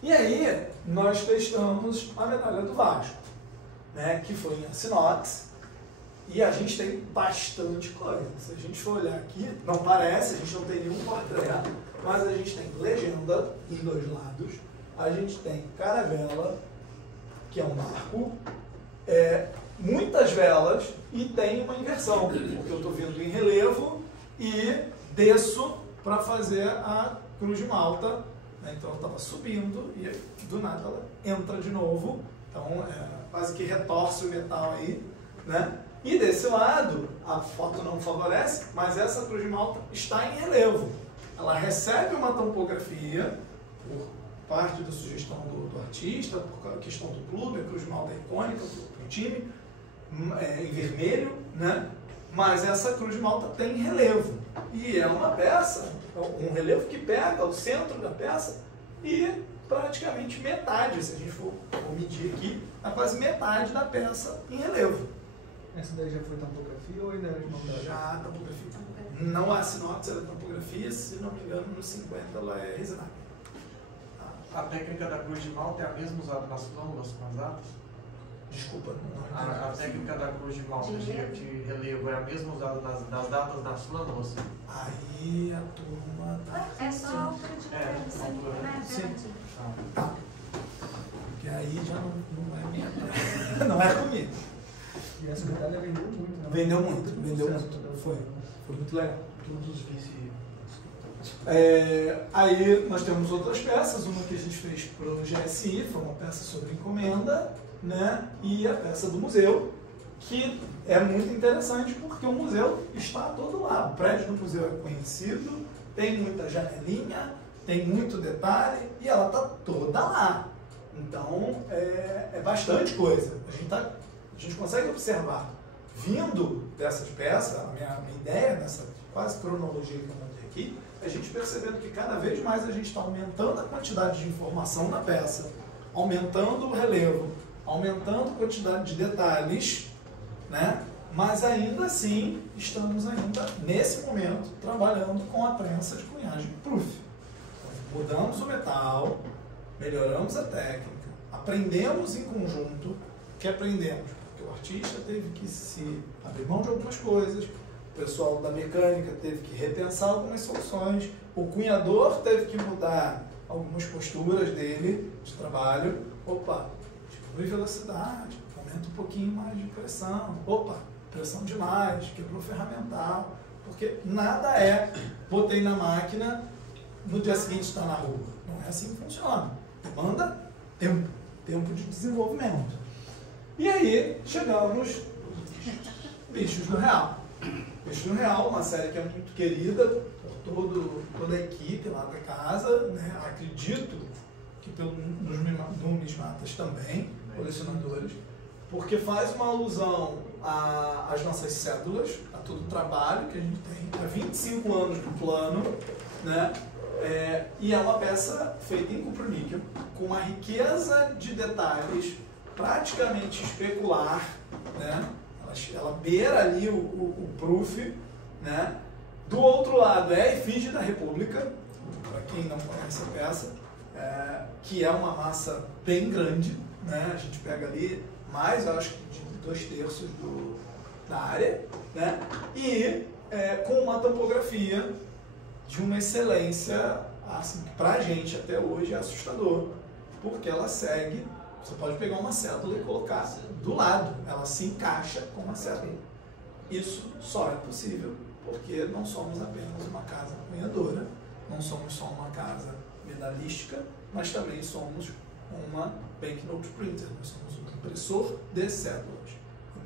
E aí, nós testamos a medalha do Vasco, né, que foi em aço inox. E a gente tem bastante coisa. Se a gente for olhar aqui, não parece, a gente não tem nenhum portrait, mas a gente tem legenda dos 2 lados, a gente tem caravela, que é um marco, muitas velas e tem uma inversão, porque eu estou vindo em relevo e desço para fazer a cruz de Malta, né? Então eu estava subindo e do nada ela entra de novo, então quase que retorce o metal aí, né? E desse lado, a foto não favorece, mas essa cruz de Malta está em relevo. Ela recebe uma topografia, por parte da sugestão do artista, por questão do clube, a cruz de Malta é icônica para o time, em vermelho, né? Mas essa cruz de Malta tem relevo. E é uma peça, um relevo que pega o centro da peça e praticamente metade, se a gente for medir aqui, é quase metade da peça em relevo. Essa daí já foi topografia ou ainda era de montagem? Já topografia. Não há sinox, ela é topografia, se não me engano, nos 50 ela é resinável. A técnica da cruz de Malta é a mesma usada nas flâmulas com as datas? Desculpa. A técnica da cruz de malta de relevo é a mesma usada nas datas das flâmulas? Aí a turma tá... É só a altura de altura. Sim. Tá. Porque aí já não é minha praia. Não é comigo. E a secretária vendeu muito, né? Vendeu muito. Foi muito legal. Todos os vice. Aí nós temos outras peças, uma que a gente fez para o GSI, foi uma peça sobre encomenda, né? E a peça do museu, que é muito interessante porque o museu está todo lá. O prédio do museu é conhecido, tem muita janelinha, tem muito detalhe e ela está toda lá. Então é bastante coisa. A gente consegue observar, vindo dessas peças, a minha ideia nessa quase cronologia que eu montei aqui, a gente percebendo que cada vez mais a gente está aumentando a quantidade de informação na peça, aumentando o relevo, aumentando a quantidade de detalhes, né? Mas ainda assim estamos ainda, nesse momento, trabalhando com a prensa de cunhagem proof. Então, mudamos o metal, melhoramos a técnica, aprendemos em conjunto. O que aprendemos? Porque o artista teve que se abrir mão de algumas coisas, o pessoal da mecânica teve que repensar algumas soluções, o cunhador teve que mudar algumas posturas dele de trabalho. Opa, diminui velocidade, aumenta um pouquinho mais de pressão. Opa, pressão demais, quebrou ferramental. Porque nada botei na máquina, no dia seguinte está na rua. Não é assim que funciona. Demanda tempo de desenvolvimento. E aí chegamos Bichos do Real. Bichos do Real, uma série que é muito querida por toda a equipe lá da casa, né? Acredito que nos numismatas também, colecionadores, porque faz uma alusão às nossas cédulas, a todo o trabalho que a gente tem há 25 anos no plano, né? E é uma peça feita em cuproníquel, com uma riqueza de detalhes praticamente especular, né? Ela beira ali o proof, né? Do outro lado é a efígie da República, para quem não conhece a peça, que é uma massa bem grande, né? A gente pega ali mais, eu acho que de 2/3 da área, né? E com uma topografia de uma excelência, assim, que pra gente até hoje é assustador, porque ela segue. Você pode pegar uma cédula e colocar do lado, ela se encaixa com uma cédula. Isso só é possível porque não somos apenas uma casa cunhadora, não somos só uma casa medalística, mas também somos uma banknote printer, nós somos um impressor de cédulas.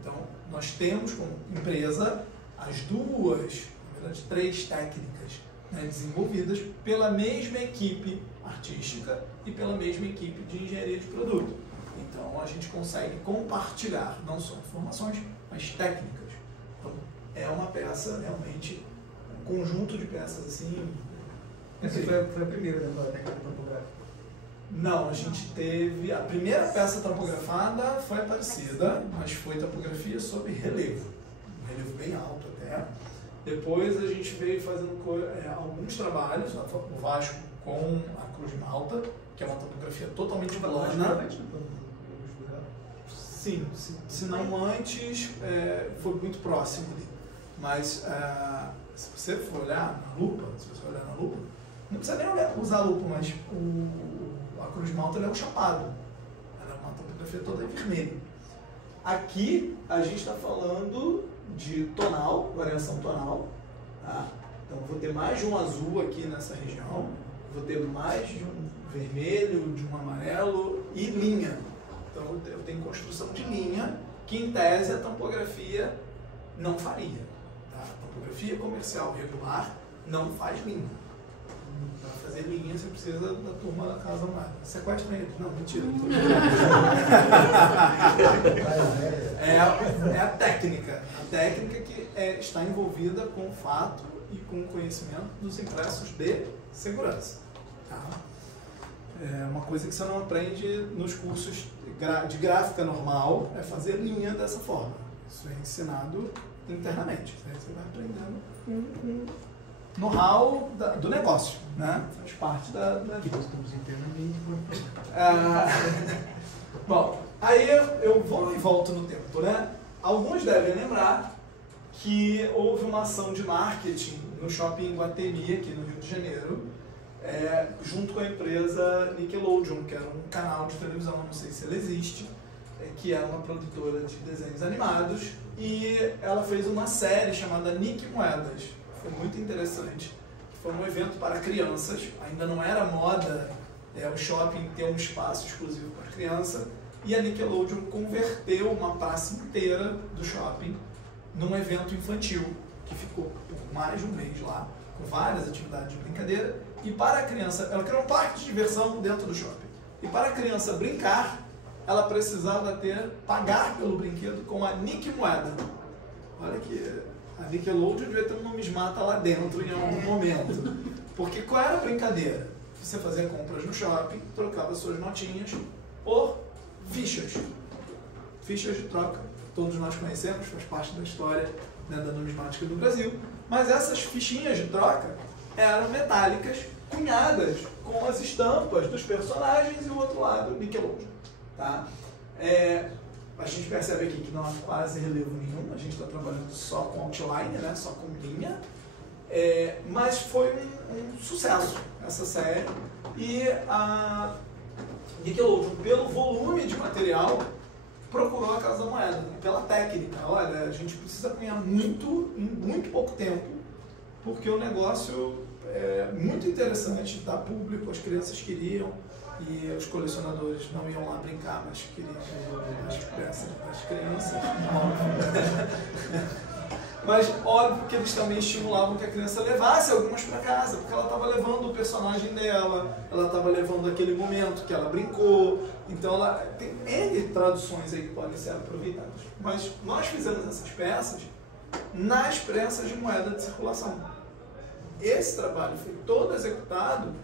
Então, nós temos como empresa as duas, na verdade, 3 técnicas, né, desenvolvidas pela mesma equipe artística e pela mesma equipe de engenharia de produto. Então, a gente consegue compartilhar não só informações, mas técnicas. Então, é uma peça, realmente, um conjunto de peças assim. Essa foi a primeira da técnica topográfica? Não, a gente teve. A primeira peça topografada foi a Aparecida, mas foi topografia sobre relevo. Um relevo bem alto até. Depois a gente veio fazendo alguns trabalhos, o Vasco com a Cruz de Malta, que é uma topografia totalmente plana. Sim, se não antes, foi muito próximo ali. Mas se você for olhar na lupa, não precisa nem usar a lupa, mas a Cruz de Malta é um chapado. Ela é uma topografia toda em vermelho. Aqui a gente está falando de tonal, variação tonal. Tá? Então vou ter mais de um azul aqui nessa região, vou ter mais de um vermelho, de um amarelo e linha. Então eu tenho construção de linha, que em tese a topografia não faria. Tá? A topografia comercial regular não faz linha. Para fazer linha você precisa da turma da Casa Amada. Sequestra eles. Não, mentira. É a técnica. A técnica que está envolvida com o fato e com o conhecimento dos impressos de segurança. Tá? É uma coisa que você não aprende nos cursos de gráfica normal, é fazer linha dessa forma. Isso é ensinado internamente. Você vai aprendendo know-how do negócio, né? Faz parte da vida. Nós estamos internamente. Bom, Aí eu vou e volto no tempo, né? Alguns devem lembrar que houve uma ação de marketing no shopping Iguatemi, aqui no Rio de Janeiro, junto com a empresa Nickelodeon, que era um canal de televisão, não sei se ela existe, que era uma produtora de desenhos animados, e ela fez uma série chamada Nick Moedas. Foi muito interessante. Foi um evento para crianças, ainda não era moda o shopping ter um espaço exclusivo para criança, e a Nickelodeon converteu uma praça inteira do shopping num evento infantil, que ficou por mais de um mês lá, com várias atividades de brincadeira, e para a criança, ela criou um parque de diversão dentro do shopping, e para a criança brincar, ela precisava pagar pelo brinquedo com a Nick Moeda. Olha que a Nickelodeon devia ter um numismata lá dentro em algum momento, porque qual era a brincadeira? Você fazia compras no shopping, trocava suas notinhas por fichas de troca. Todos nós conhecemos, faz parte da história, né, da numismática do Brasil. Mas essas fichinhas de troca eram metálicas, cunhadas com as estampas dos personagens e o outro lado, Nickelodeon. Tá? A gente percebe aqui que não há quase relevo nenhum, a gente está trabalhando só com outline, né, só com linha. Mas foi um sucesso essa série. E a Nickelodeon, pelo volume de material, procurou a Casa da Moeda, pela técnica. Olha, a gente precisa ganhar muito em muito pouco tempo, porque o negócio é muito interessante, dá público, as crianças queriam, e os colecionadores não iam lá brincar, mas queriam as peças das crianças. Mas óbvio que eles também estimulavam que a criança levasse algumas para casa, porque ela estava levando o personagem dela, ela estava levando aquele momento que ela brincou. Então ela tem N traduções aí que podem ser aproveitadas. Mas nós fizemos essas peças nas prensas de moeda de circulação. Esse trabalho foi todo executado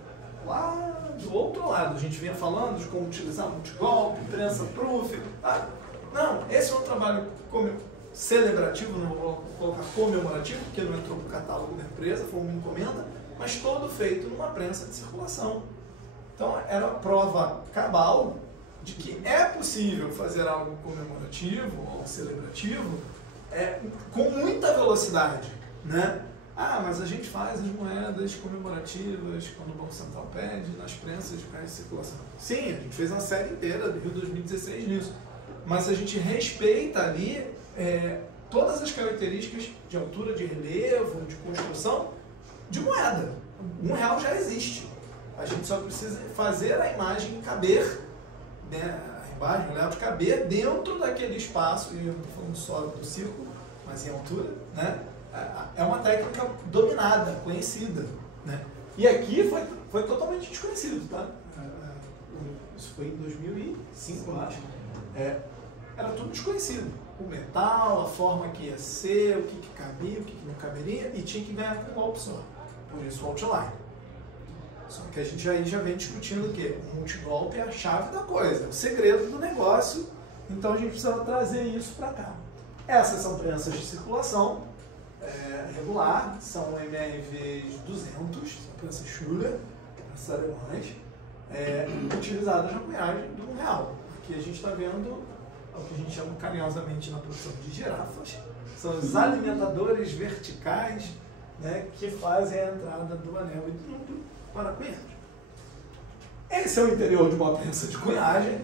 lá do outro lado. A gente vinha falando de como utilizar multigolpe, prensa proof. Tá? Não, esse é um trabalho celebrativo, não vou colocar comemorativo, porque não entrou no catálogo da empresa, foi uma encomenda, mas todo feito numa prensa de circulação. Então era a prova cabal de que é possível fazer algo comemorativo ou celebrativo com muita velocidade, né? Ah, mas a gente faz as moedas comemorativas quando o Banco Central pede nas prensas de moedas de circulação. Sim, a gente fez uma série inteira do Rio 2016 nisso, mas a gente respeita ali todas as características de altura, de relevo, de construção de moeda. R$1 já existe. A gente só precisa fazer a imagem caber, né, a imagem, o layout caber dentro daquele espaço, e eu não estou falando só do círculo, mas em altura, né? É uma técnica dominada, conhecida, né? E aqui foi totalmente desconhecido, tá? Isso foi em 2005, eu acho. Era tudo desconhecido. O metal, a forma que ia ser, o que cabia, o que não caberia, e tinha que ganhar com golpe só. Por isso o outline. Só que a gente já vem discutindo o quê? O multigolpe é a chave da coisa, é o segredo do negócio, então a gente precisa trazer isso para cá. Essas são prensas de circulação regular, são MRVs 200, são prensas Schuler, prensas alemãs, utilizadas na cunhagem de R$1. Aqui a gente está vendo o que a gente chama carinhosamente na produção de girafas, são os alimentadores verticais, né, que fazem a entrada do anel e do núcleo para a cunhagem. Esse é o interior de uma prensa de cunhagem,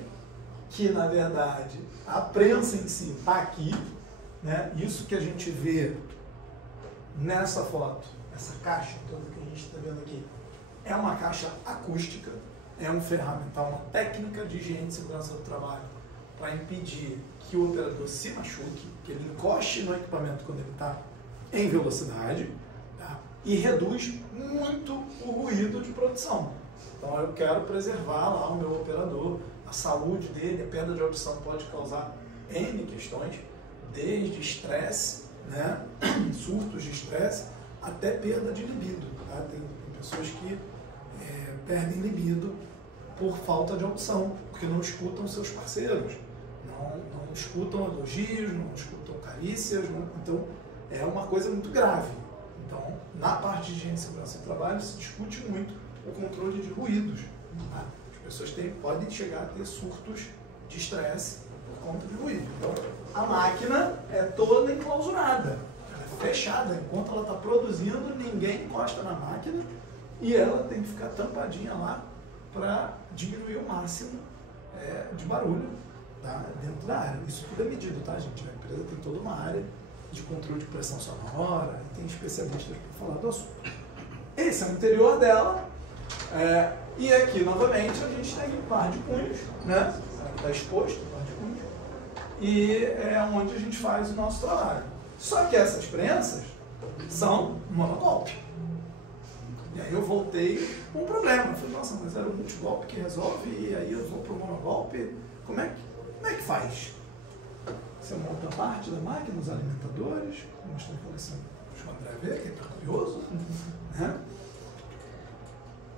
que na verdade a prensa em si está aqui, né? Isso que a gente vê nessa foto, essa caixa toda que a gente está vendo aqui, é uma caixa acústica, é um ferramental, uma técnica de higiene e segurança do trabalho para impedir que o operador se machuque, que ele encoste no equipamento quando ele está em velocidade, tá? E reduz muito o ruído de produção. Então eu quero preservar lá o meu operador, a saúde dele, a perda de audição pode causar N questões, desde estresse, né? Surtos de estresse, até perda de libido. Tá? Tem pessoas que perdem libido por falta de audição, porque não escutam seus parceiros, não escutam elogios, não escutam carícias, então é uma coisa muito grave. Então, na parte de higiene e segurança do trabalho se discute muito o controle de ruídos. Tá? As pessoas podem chegar a ter surtos de estresse por conta de ruído. Então, a máquina é toda enclausurada, ela é fechada. Enquanto ela está produzindo, ninguém encosta na máquina e ela tem que ficar tampadinha lá para diminuir o máximo de barulho, tá, dentro da área. Isso tudo é medido, tá, gente? A empresa tem toda uma área de controle de pressão sonora, tem especialistas para falar do assunto. Esse é o interior dela. E aqui, novamente, a gente tem um par de punhos, né? Está exposto, um par de punhos. E é onde a gente faz o nosso trabalho. Só que essas prensas são monogolpe. E aí eu voltei com um problema. Eu falei, nossa, mas era o multigolpe que resolve, e aí eu vou para o monogolpe. Como é que faz? Você monta parte da máquina, os alimentadores, vou mostrar a coleção para o André ver, que ele está curioso, né?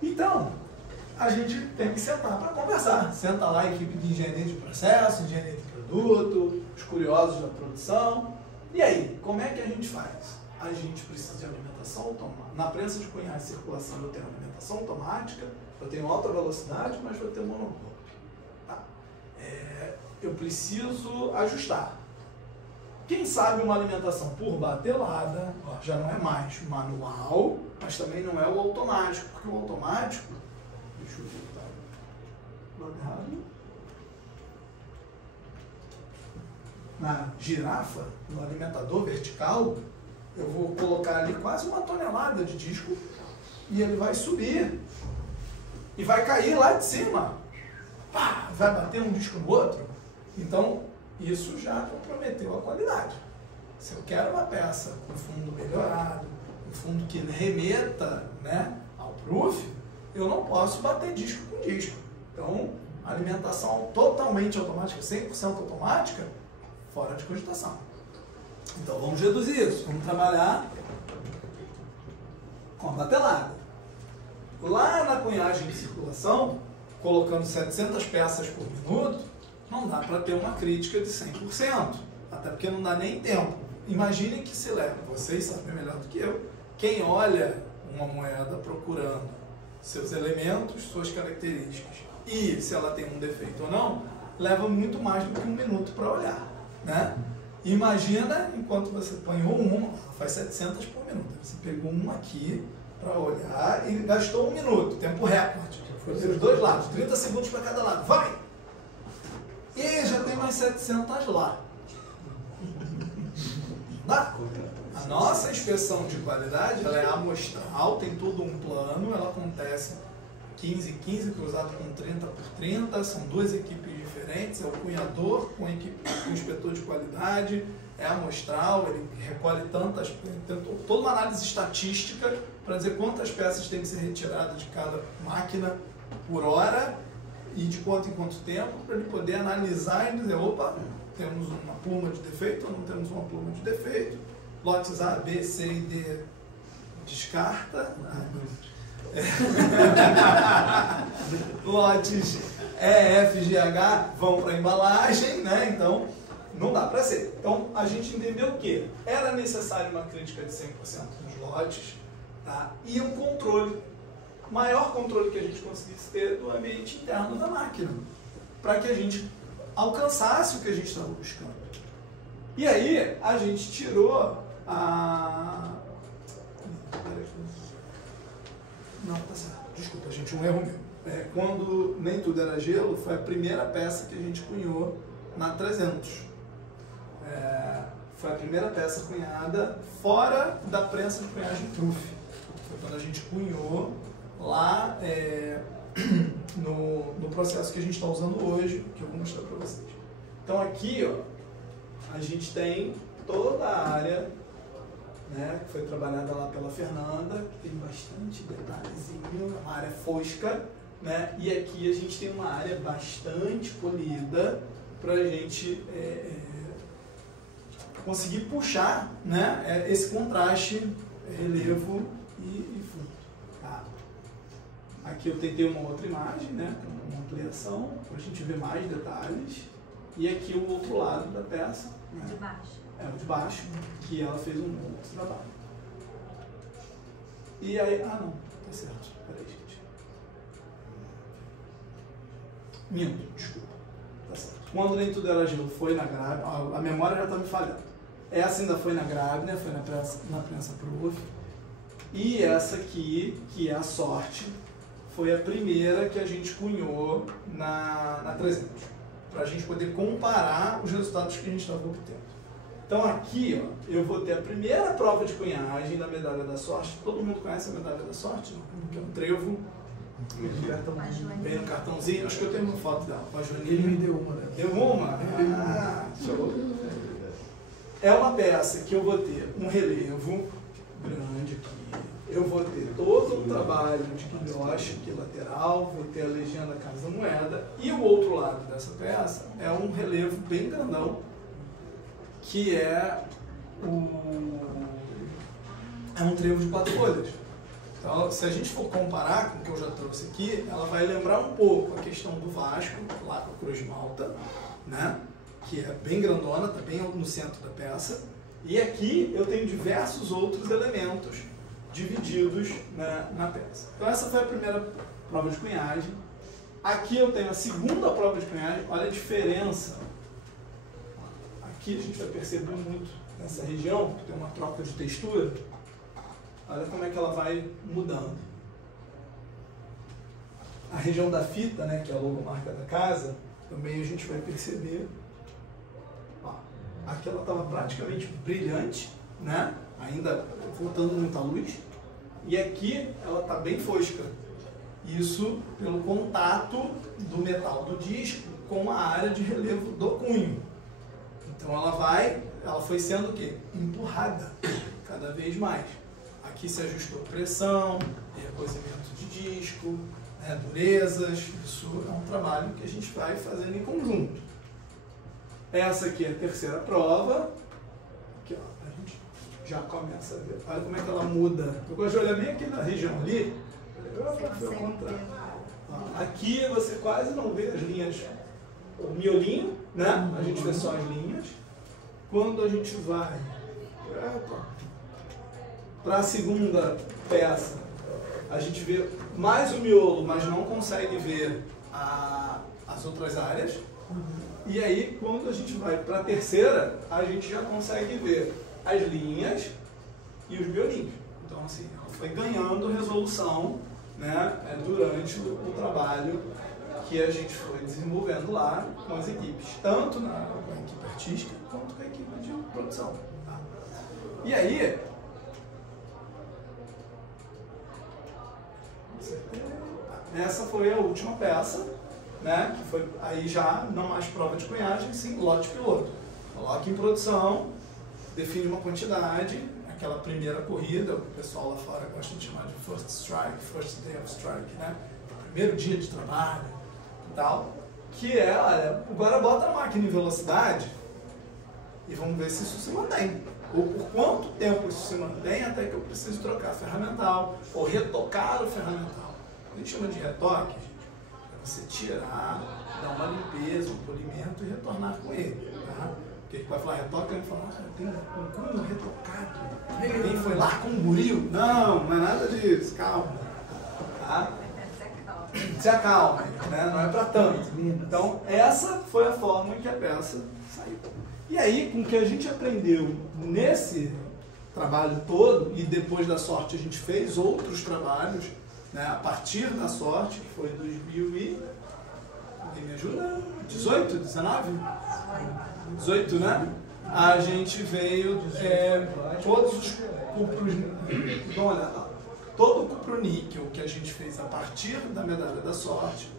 Então, a gente tem que sentar para conversar. Senta lá a equipe de engenharia de processo, engenharia de produto, os curiosos da produção. E aí, como é que a gente faz? A gente precisa de alimentação automática. Na prensa de punhais de circulação eu tenho alimentação automática, eu tenho alta velocidade, mas eu tenho monogolpe. Tá? Eu preciso ajustar. Quem sabe uma alimentação por batelada, já não é mais manual, mas também não é o automático, porque o automático, deixa eu voltar logo errado, na girafa, no alimentador vertical, eu vou colocar ali quase 1 tonelada de disco e ele vai subir e vai cair lá de cima, pá, vai bater um disco no outro. Então, isso já comprometeu a qualidade. Se eu quero uma peça com fundo melhorado, um fundo que remeta, né, ao proof, eu não posso bater disco com disco. Então, alimentação totalmente automática, 100% automática, fora de cogitação. Então, vamos reduzir isso. Vamos trabalhar com a batelada. Lá na cunhagem de circulação, colocando 700 peças por minuto, não dá para ter uma crítica de 100%, até porque não dá nem tempo. Imaginem que se leva, vocês sabem melhor do que eu, quem olha uma moeda procurando seus elementos, suas características, e se ela tem um defeito ou não, leva muito mais do que 1 minuto para olhar, né? Imagina, enquanto você apanhou uma, faz 700 por minuto, você pegou uma aqui para olhar e gastou 1 minuto, tempo recorde, foi dos dois lados, 30 segundos para cada lado, vai! E já tem mais 700 lá. Dá? A nossa inspeção de qualidade, ela é amostral, tem todo um plano, ela acontece 15x15 cruzado com 30x30, são 2 equipes diferentes, é o cunhador com o inspetor de qualidade, é amostral, ele recolhe toda uma análise estatística para dizer quantas peças tem que ser retiradas de cada máquina por hora, e de quanto em quanto tempo, para ele poder analisar e dizer, opa, temos uma pluma de defeito ou não temos uma pluma de defeito, lotes A, B, C e D descarta, lotes E, F, G, H vão para a embalagem, né? Então não dá para ser. Então a gente entendeu que era necessário uma crítica de 100% nos lotes, tá? E um controle, maior controle que a gente conseguisse ter do ambiente interno da máquina, para que a gente alcançasse o que a gente estava buscando. E aí a gente tirou a... Não, tá certo. Desculpa, gente, um erro meu. Quando nem tudo era gelo, foi a primeira peça que a gente cunhou na 300. Foi a primeira peça cunhada fora da prensa de cunhagem proof. Foi quando a gente cunhou lá no processo que a gente está usando hoje, que eu vou mostrar para vocês. Então aqui, ó, a gente tem toda a área, né, que foi trabalhada lá pela Fernanda, que tem bastante detalhezinho, uma área fosca, né, e aqui a gente tem uma área bastante polida para a gente conseguir puxar, né, esse contraste, relevo e fundo. Tá? Aqui eu tentei uma outra imagem, né, com uma ampliação, para a gente ver mais detalhes, e aqui o outro lado da peça. Né? De baixo. O de baixo, que ela fez um outro trabalho. E aí, não, tá certo, peraí, gente. Minto, desculpa, tá certo. quando nem tudo era gelo, foi na Grabner, a memória já está me falhando. Essa ainda foi na Grabner, foi na prensa Prof. E essa aqui, que é a sorte, foi a primeira que a gente cunhou na 300, para a gente poder comparar os resultados que a gente estava obtendo. Então aqui, ó, eu vou ter a primeira prova de cunhagem da medalha da sorte. Todo mundo conhece a medalha da sorte? Não? Que é um trevo. Vem no cartãozinho. Acho que eu tenho uma foto dela com a Joaninha. Ele me deu uma, né? Deu uma? Ah, show. É uma peça que eu vou ter um relevo grande aqui. Eu vou ter todo um trabalho de guilhoche aqui lateral, vou ter a legenda Casa Moeda. E o outro lado dessa peça é um relevo bem grandão, que é um trevo de 4 folhas. Então, se a gente for comparar com o que eu já trouxe aqui, ela vai lembrar um pouco a questão do Vasco, lá com a Cruz Malta, né? Que é bem grandona, está bem no centro da peça. E aqui eu tenho diversos outros elementos divididos, né, na peça. Então essa foi a primeira prova de cunhagem. Aqui eu tenho a segunda prova de cunhagem. Olha a diferença. Aqui a gente vai perceber muito nessa região, que tem uma troca de textura. Olha como é que ela vai mudando. A região da fita, né, que é a logomarca da casa, também a gente vai perceber. Ó, aqui ela estava praticamente brilhante, né? Ainda voltando muita luz. E aqui ela está bem fosca. Isso pelo contato do metal do disco com a área de relevo do cunho. Então ela foi sendo o quê? Empurrada cada vez mais. Aqui se ajustou pressão, recozimento de disco, né, durezas. Isso é um trabalho que a gente vai fazendo em conjunto. Essa aqui é a terceira prova. Aqui, ó, a gente já começa a ver. Olha como é que ela muda. Eu gosto de olhar bem aqui na região ali. Aqui você quase não vê as linhas, o miolinho, né? A gente vê só as linhas. Quando a gente vai para a segunda peça, a gente vê mais o miolo, mas não consegue ver as outras áreas. E aí, quando a gente vai para a terceira, a gente já consegue ver as linhas e os miolinhos. Então, assim, ela foi ganhando resolução, né, durante o trabalho que a gente foi desenvolvendo lá com as equipes, tanto com a equipe artística quanto com a equipe de produção. Tá? E aí, essa foi a última peça, né, que foi aí já não mais prova de cunhagem, sim lote piloto. Coloca em produção, define uma quantidade, aquela primeira corrida, o pessoal lá fora gosta de chamar de first strike, first day of strike, né? Primeiro dia de trabalho e tal, que é, olha, agora bota a máquina em velocidade e vamos ver se isso se mantém. Ou por quanto tempo isso se mantém até que eu preciso trocar ferramental ou retocar o ferramental. A gente chama de retoque, gente, é você tirar, dar uma limpeza, um polimento e retornar com ele, tá? Porque vai falar retoque, vai falar, tem um cunho retocado. Alguém foi lá com um buril? Não, não é nada disso, calma. Tá? Se acalma, né? Não é para tanto. Então, essa foi a forma em que a peça saiu. E aí, com o que a gente aprendeu nesse trabalho todo, e depois da sorte a gente fez outros trabalhos, né, a partir da sorte, que foi 2000 e... Alguém me ajuda? 18? 19? 18, né? A gente veio todos os cupros, todo o cupro-níquel que a gente fez a partir da medalha da sorte,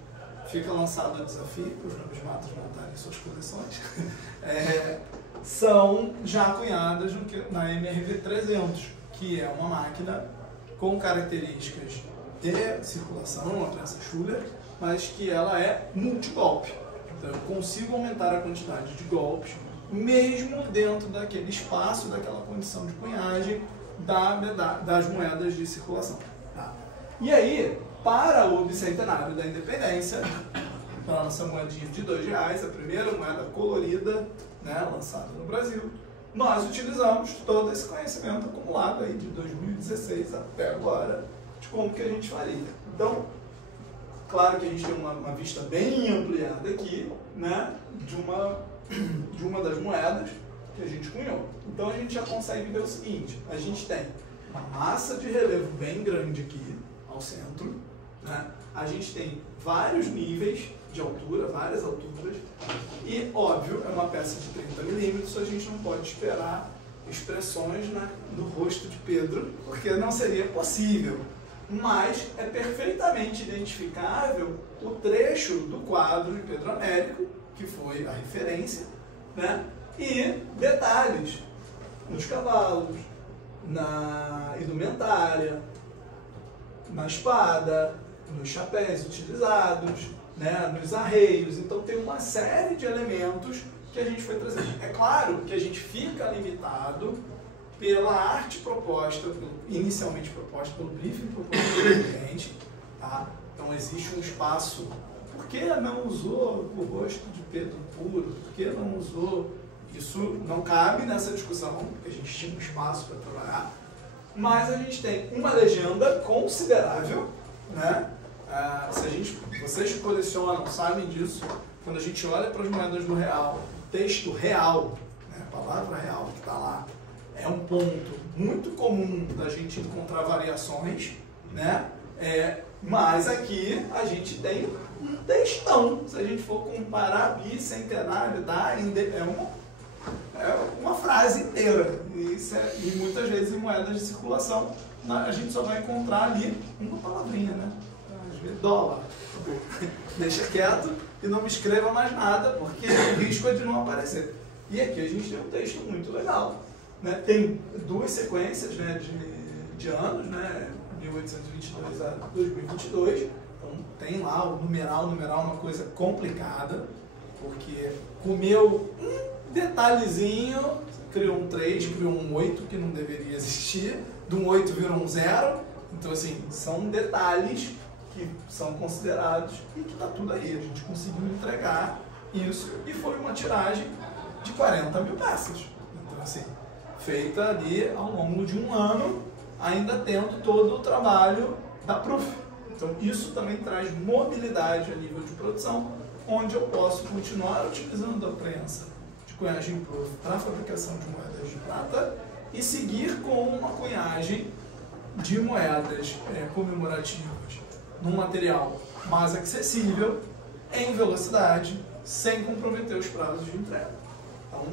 fica lançado o desafio para os numismatas montarem suas coleções, são já cunhadas na MRV 300, que é uma máquina com características de circulação, uma prensa Schuller, mas que ela é multigolpe. Então eu consigo aumentar a quantidade de golpes, mesmo dentro daquele espaço, daquela condição de cunhagem das moedas de circulação. Tá? E aí, para o bicentenário da independência, para a nossa moedinha de R$2, a primeira moeda colorida, né, lançada no Brasil, nós utilizamos todo esse conhecimento acumulado aí de 2016 até agora, de como que a gente faria. Então, claro que a gente tem uma vista bem ampliada aqui, né, de uma das moedas que a gente cunhou. Então a gente já consegue ver o seguinte: a gente tem uma massa de relevo bem grande aqui ao centro, né? A gente tem vários níveis de altura, várias alturas, e óbvio, é uma peça de 30 milímetros, a gente não pode esperar expressões, né, no rosto de Pedro, porque não seria possível. Mas é perfeitamente identificável o trecho do quadro de Pedro Américo, que foi a referência, né? E detalhes nos cavalos, na indumentária, na espada, nos chapéus utilizados, né? Nos arreios. Então tem uma série de elementos que a gente foi trazendo. É claro que a gente fica limitado pela arte proposta, inicialmente proposta pelo briefing proposto pelo cliente, tá? Então existe um espaço. Por que não usou o rosto de Pedro puro? Por que não usou? Isso não cabe nessa discussão, porque a gente tinha um espaço para trabalhar, mas a gente tem uma legenda considerável, né? Vocês que colecionam sabem disso. Quando a gente olha para as moedas do real, o texto real, né, a palavra real que está lá, é um ponto muito comum da gente encontrar variações, né? Mas aqui a gente tem um textão. Se a gente for comparar bicentenário, tá? É uma frase inteira. E muitas vezes em moedas de circulação a gente só vai encontrar ali uma palavrinha, né? Às vezes dólar. Deixa quieto e não me escreva mais nada, porque o risco é de não aparecer. E aqui a gente tem um texto muito legal, né? Tem duas sequências, né, de anos, né? 1822 a 2022. Então tem lá o numeral uma coisa complicada, porque comeu um detalhezinho, criou um 3, criou um 8 que não deveria existir, de um 8 virou um 0. Então assim, são detalhes que são considerados e que está tudo aí. A gente conseguiu entregar isso e foi uma tiragem de 40 mil peças. Então assim, feita ali ao longo de um ano, ainda tendo todo o trabalho da Proof. Então isso também traz mobilidade a nível de produção, onde eu posso continuar utilizando a prensa de cunhagem Proof para a fabricação de moedas de prata e seguir com uma cunhagem de moedas comemorativas num material mais acessível, em velocidade, sem comprometer os prazos de entrega. Então,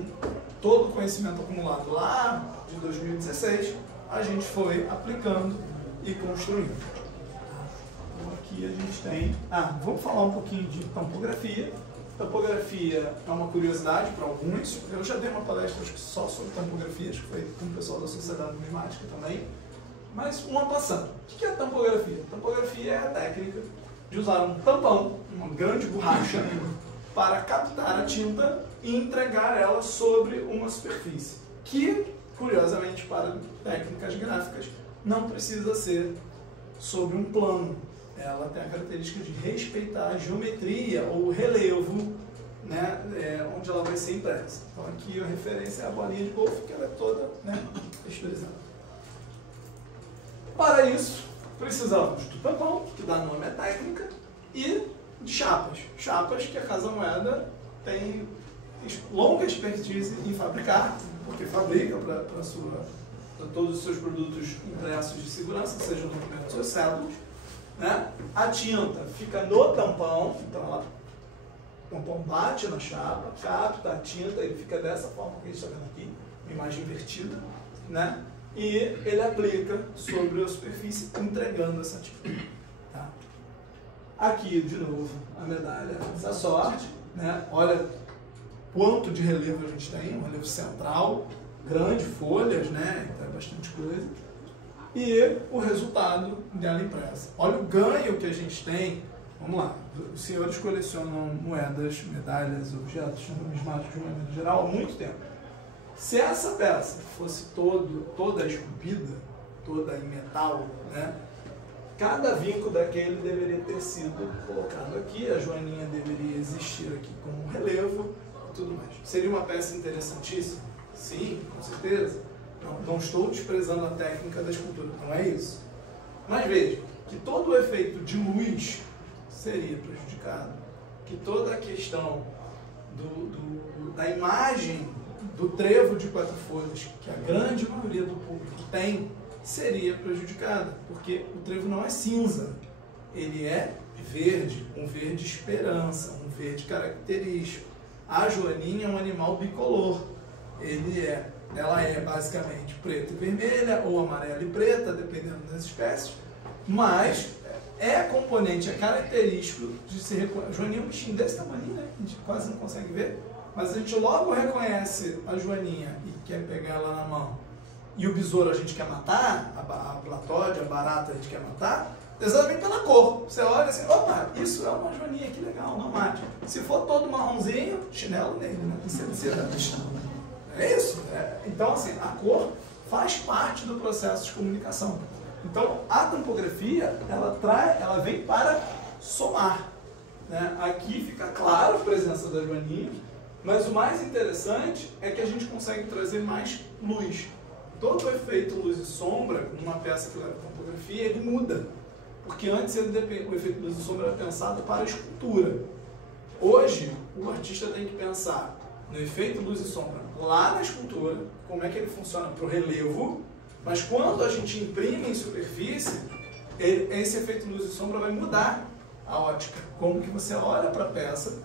todo o conhecimento acumulado lá de 2016, a gente foi aplicando e construindo. Então, aqui a gente tem... vamos falar um pouquinho de tampografia. Tampografia é uma curiosidade para alguns. Eu já dei uma palestra acho que só sobre tampografia, acho que foi com o pessoal da Sociedade Numismática também. Mas uma passando. O que é tampografia? Tampografia é a técnica de usar um tampão, uma grande borracha, para captar a tinta e entregar ela sobre uma superfície, que, curiosamente, para técnicas gráficas, não precisa ser sobre um plano. Ela tem a característica de respeitar a geometria ou o relevo, né, onde ela vai ser impressa. Então aqui a referência é a bolinha de golfe, que ela é toda, né, texturizada. Para isso, precisamos do tampão, que dá nome à técnica, e de chapas. Chapas que a Casa Moeda tem longa expertise em fabricar, porque fabrica para todos os seus produtos impressos de segurança, seja no documento dos seus cédulas, né? A tinta fica no tampão, então o tampão bate na chapa, capta a tinta, ele fica dessa forma que a gente está vendo aqui, uma imagem invertida, né? E ele aplica sobre a superfície, entregando essa tinta. Tá? Aqui, de novo, a medalha da sorte, né? Olha quanto de relevo a gente tem, um relevo central, grande, folhas, né? Então é bastante coisa. E o resultado dela impressa. Olha o ganho que a gente tem. Vamos lá, os senhores colecionam moedas, medalhas, objetos numismáticos de maneira geral há muito tempo. Se essa peça fosse toda esculpida, toda em metal, né? Cada vinco daquele deveria ter sido colocado aqui, a joaninha deveria existir aqui como um relevo e tudo mais. Seria uma peça interessantíssima? Sim, com certeza. Não estou desprezando a técnica da escultura, não é isso. Mas veja, que todo o efeito de luz seria prejudicado, que toda a questão da imagem do trevo de 4 folhas, que a grande maioria do público tem, seria prejudicada, porque o trevo não é cinza, ele é verde, um verde esperança, um verde característico. A joaninha é um animal bicolor, ela é basicamente preta e vermelha, ou amarela e preta, dependendo das espécies, mas é componente, é característico de se reconhecer. A joaninha é um bichinho desse tamanho, né? A gente quase não consegue ver, mas a gente logo reconhece a joaninha e quer pegar ela na mão. E o besouro a gente quer matar, a platóide, a barata a gente quer matar, exatamente pela cor. Você olha assim, opa, isso é uma joaninha, que legal, não mate. Se for todo marronzinho, chinelo nele, né? É isso. Então, assim, a cor faz parte do processo de comunicação. Então, a tampografia, ela vem para somar. Né? Aqui fica claro a presença da joaninha, mas o mais interessante é que a gente consegue trazer mais luz. Todo o efeito luz e sombra, numa peça que leva tampografia, ele muda. Porque antes o efeito luz e sombra era pensado para a escultura. Hoje, o artista tem que pensar no efeito luz e sombra lá na escultura, como é que ele funciona para o relevo, mas quando a gente imprime em superfície, esse efeito luz e sombra vai mudar a ótica, como que você olha para a peça,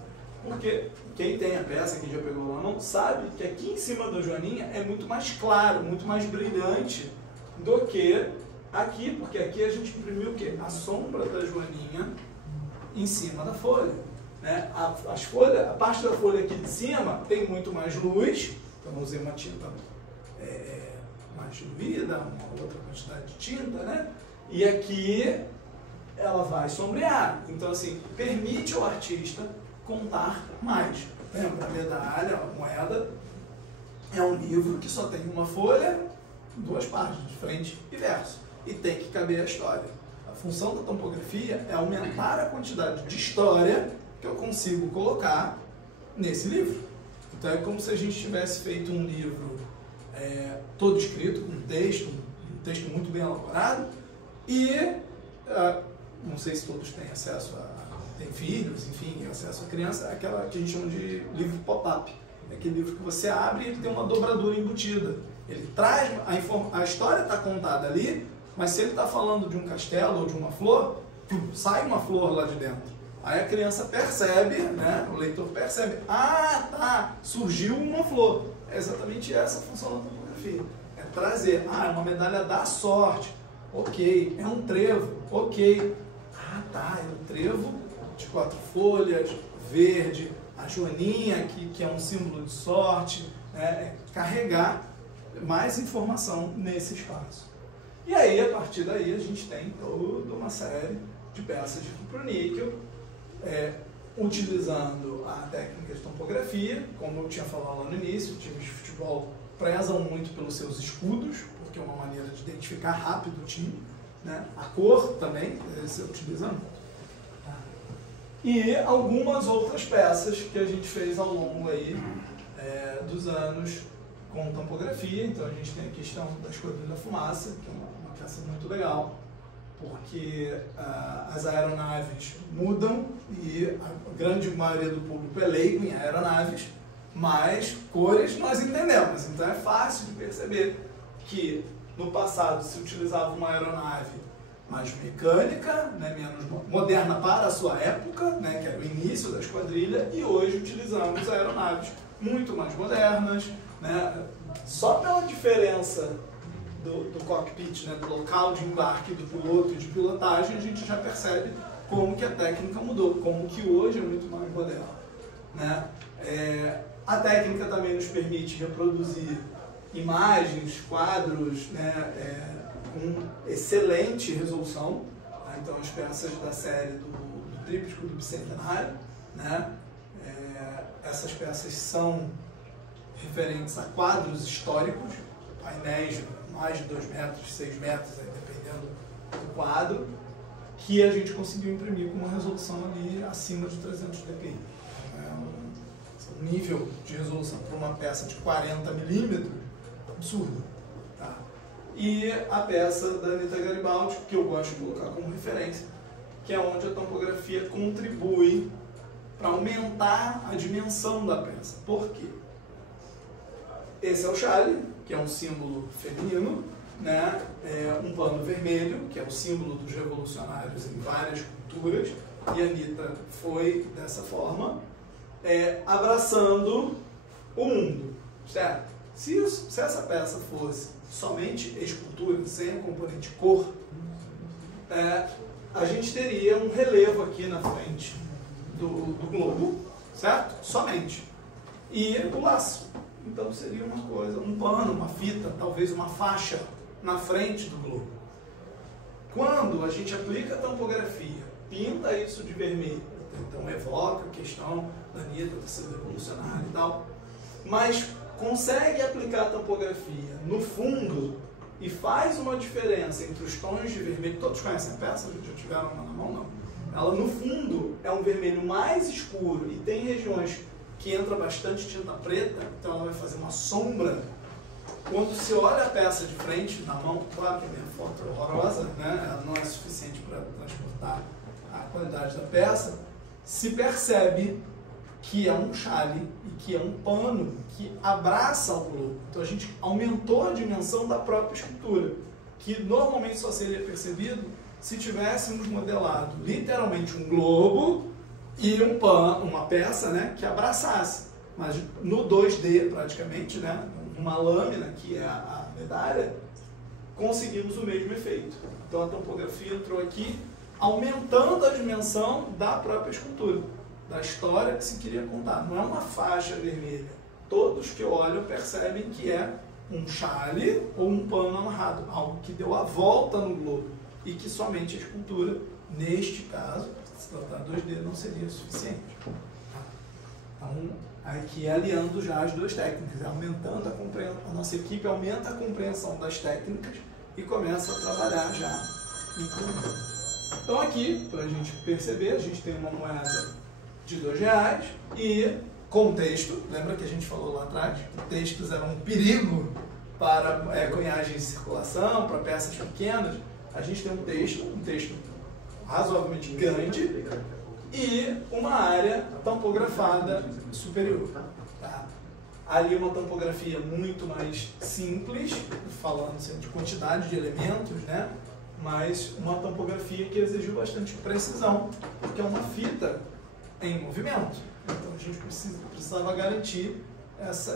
porque quem tem a peça, quem já pegou na mão, sabe que aqui em cima da joaninha é muito mais claro, muito mais brilhante do que aqui, porque aqui a gente imprimiu o quê? A sombra da joaninha em cima da folha. Né? A parte da folha aqui de cima tem muito mais luz, então eu usei uma tinta mais diluída, uma outra quantidade de tinta, né? E aqui ela vai sombrear. Então, assim, permite ao artista contar mais. Lembra? A medalha, a moeda, é um livro que só tem uma folha, 2 páginas, frente e verso. E tem que caber a história. A função da tampografia é aumentar a quantidade de história que eu consigo colocar nesse livro. Então é como se a gente tivesse feito um livro todo escrito, com um texto muito bem elaborado, e não sei se todos têm acesso têm filhos, enfim, acesso à criança, aquela que a gente chama de livro pop-up. É aquele livro que você abre e ele tem uma dobradura embutida. Ele traz, a história está contada ali, mas se ele está falando de um castelo ou de uma flor, sai uma flor lá de dentro. Aí a criança percebe, né, o leitor percebe, surgiu uma flor. É exatamente essa a função da tampografia. É trazer, é uma medalha da sorte, ok, é um trevo, ok. É um trevo de 4 folhas, verde, a joaninha, que é um símbolo de sorte, né, carregar mais informação nesse espaço. E aí, a partir daí, a gente tem toda uma série de peças de cuproníquel, utilizando a técnica de tampografia, como eu tinha falado lá no início, times de futebol prezam muito pelos seus escudos, porque é uma maneira de identificar rápido o time, né? A cor também, eles utilizam muito. E algumas outras peças que a gente fez ao longo aí, dos anos com tampografia. Então a gente tem a questão da Esquadrilha da Fumaça, que é uma peça muito legal, porque as aeronaves mudam e a grande maioria do público é leigo em aeronaves, mas cores nós entendemos. Então é fácil de perceber que no passado se utilizava uma aeronave mais mecânica, né, menos moderna para a sua época, né, que era o início da esquadrilha, e hoje utilizamos aeronaves muito mais modernas, né, só pela diferença do cockpit, né, do local de embarque do piloto e de pilotagem, a gente já percebe como que a técnica mudou, como que hoje é muito mais moderna. Né? A técnica também nos permite reproduzir imagens, quadros, né, com excelente resolução. Tá? Então as peças da série do Tríptico do Bicentenário, né, essas peças são referentes a quadros históricos, painéis mais de 2 metros, 6 metros, aí, dependendo do quadro, que a gente conseguiu imprimir com uma resolução ali acima de 300 dpi. Um nível de resolução para uma peça de 40 milímetros absurdo. Tá? E a peça da Anita Garibaldi, que eu gosto de colocar como referência, que é onde a tampografia contribui para aumentar a dimensão da peça. Por quê? Esse é o chale, que é um símbolo feminino, né? Um pano vermelho, que é o símbolo dos revolucionários em várias culturas, e a Anitta foi dessa forma, abraçando o mundo, certo? Se essa peça fosse somente escultura, sem a componente cor, a gente teria um relevo aqui na frente do globo, certo? Somente. E o laço. Então seria uma coisa, um pano, uma fita, talvez uma faixa na frente do globo. Quando a gente aplica a tampografia, pinta isso de vermelho, então evoca a questão da Anitta de ser revolucionária e tal, mas consegue aplicar a tampografia no fundo e faz uma diferença entre os tons de vermelho. Todos conhecem a peça? Já tiveram uma na mão? Não. Ela no fundo é um vermelho mais escuro e tem regiões que entra bastante tinta preta, então ela vai fazer uma sombra. Quando se olha a peça de frente, na mão, claro que a minha foto é horrorosa, né? Ela não é suficiente para transportar a qualidade da peça, se percebe que é um chale e que é um pano que abraça o globo. Então a gente aumentou a dimensão da própria escultura, que normalmente só seria percebido se tivéssemos modelado literalmente um globo e um pano, uma peça, né, que abraçasse. Mas no 2D praticamente, né, uma lâmina que é a medalha, conseguimos o mesmo efeito. Então a tampografia entrou aqui aumentando a dimensão da própria escultura, da história que se queria contar. Não é uma faixa vermelha. Todos que olham percebem que é um chale ou um pano amarrado, algo que deu a volta no globo e que somente a escultura, neste caso, se tratar 2D, não seria suficiente. Então, aqui aliando já as duas técnicas, aumentando a compreensão. A nossa equipe aumenta a compreensão das técnicas e começa a trabalhar já em conjunto. Então aqui, para a gente perceber, a gente tem uma moeda de R$2 e com texto. Lembra que a gente falou lá atrás que textos eram um perigo para cunhagem em circulação, para peças pequenas? A gente tem um texto razoavelmente grande e uma área tampografada superior. Tá? Ali uma tampografia muito mais simples, falando assim, de quantidade de elementos, né? Mas uma tampografia que exigiu bastante precisão, porque é uma fita em movimento. Então a gente precisava garantir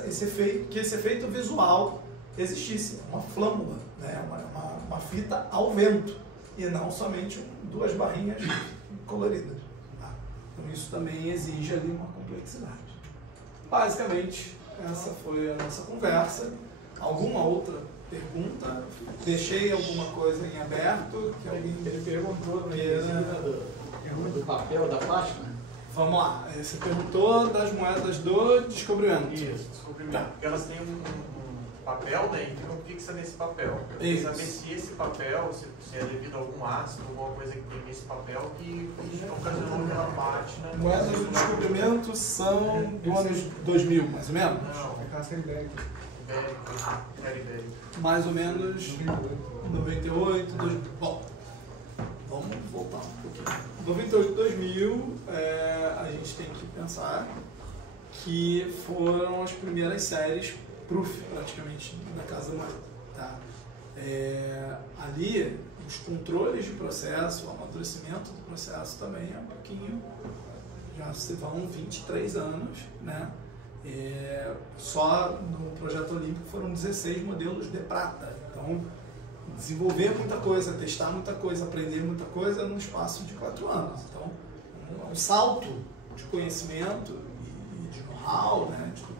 esse efeito, que esse efeito visual existisse, uma flâmula, né? uma fita ao vento, e não somente duas barrinhas coloridas. Tá? Então isso também exige ali uma complexidade. Basicamente, essa foi a nossa conversa. Alguma outra pergunta? Deixei alguma coisa em aberto? Que alguém me perguntou Do papel, da página? Vamos lá. Você perguntou das moedas do descobrimento. Isso, descobrimento. Tá. Porque elas têm um papel dentro, não fixa nesse papel. Eu queria saber se esse papel, se é devido a algum ácido, alguma coisa que tem nesse papel que ocasionou aquela pátina. Moedas do descobrimento são do ano 2000, mais ou menos? Não, mais ou menos 98, 2000. Bom, vamos voltar um pouquinho. 98, 2000, a gente tem que pensar que foram as primeiras séries proof, praticamente, da Casa Mãe. Tá? Ali, os controles de processo, o amadurecimento do processo também é um pouquinho, já se vão 23 anos, né? Só no Projeto Olímpico foram 16 modelos de prata. Então, desenvolver muita coisa, testar muita coisa, aprender muita coisa num espaço de 4 anos. Então, é um salto de conhecimento e de know-how, né? De tudo.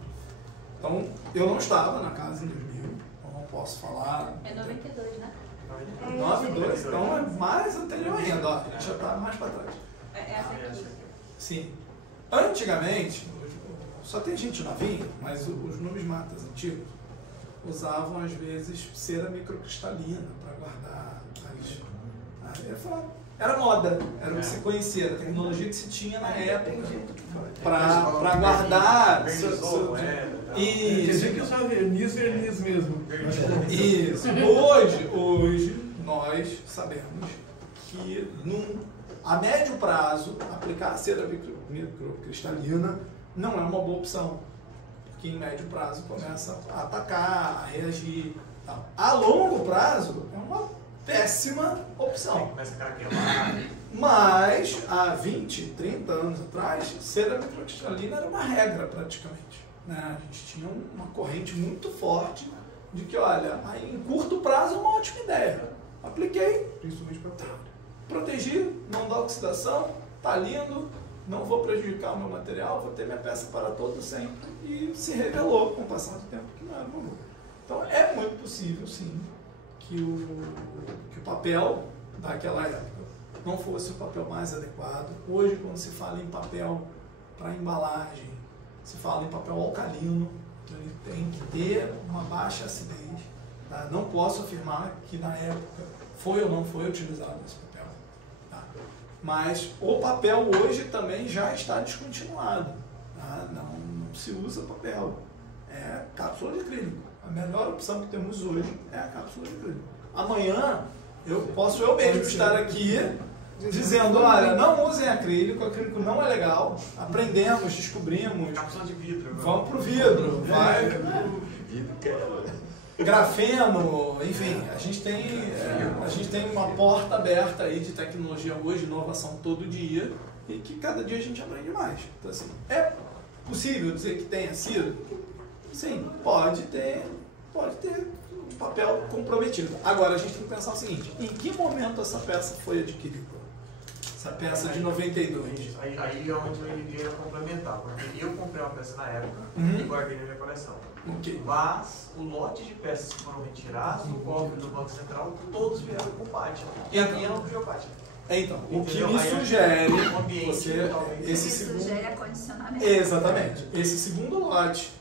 Então, eu não estava na casa em 2000, então não posso falar. É 92, né? 92, então é mais anterior ainda, ó, a gente já está mais para trás. É essa aqui. Sim. Antigamente, só tem gente novinha, mas os numismatas antigos usavam às vezes cera microcristalina para guardar era moda, era o que se conhecia, a tecnologia que se tinha na época para guardar. Quer dizer que usava verniz mesmo. Isso. Hoje nós sabemos que a médio prazo aplicar a cera microcristalina não é uma boa opção, porque em médio prazo começa a atacar, a reagir. Tal. A longo prazo é uma péssima opção. Começa a craquelar. Mas há 20, 30 anos atrás, cera microcristalina era uma regra praticamente. Né? A gente tinha uma corrente muito forte de que, olha, aí, em curto prazo é uma ótima ideia. Apliquei, principalmente para protegi, não dá oxidação, tá lindo, não vou prejudicar o meu material, vou ter minha peça para todo sempre. E se revelou com o passar do tempo que não era uma boa. Então é muito possível, sim, que o papel daquela época não fosse o papel mais adequado. Hoje, quando se fala em papel para embalagem, se fala em papel alcalino, então ele tem que ter uma baixa acidez. Tá? Não posso afirmar que na época foi ou não foi utilizado esse papel. Tá? Mas o papel hoje também já está descontinuado. Tá? Não se usa papel. É cápsula de acrílico. A melhor opção que temos hoje é a cápsula de acrílico. Amanhã posso eu mesmo estar aqui dizendo, olha, não usem acrílico, acrílico não é legal. Aprendemos, descobrimos. Cápsula de vidro. Vamos pro vidro. Vai. Grafeno, enfim, a gente tem uma porta aberta aí de tecnologia hoje, inovação todo dia, e que cada dia a gente aprende mais. Então, assim, é possível dizer que tenha sido? Sim, pode ter um papel comprometido. Agora, a gente tem que pensar o seguinte, em que momento essa peça foi adquirida? Essa peça de 92. Aí é onde ele veio complementar, porque eu comprei uma peça na época e guardei na minha coleção. Okay. Mas o lote de peças que foram retiradas do cofre do Banco Central, todos vieram com pátio. E a minha não criou pátio. Então, o que me sugere esse sugere acondicionamento. Exatamente. Esse segundo lote,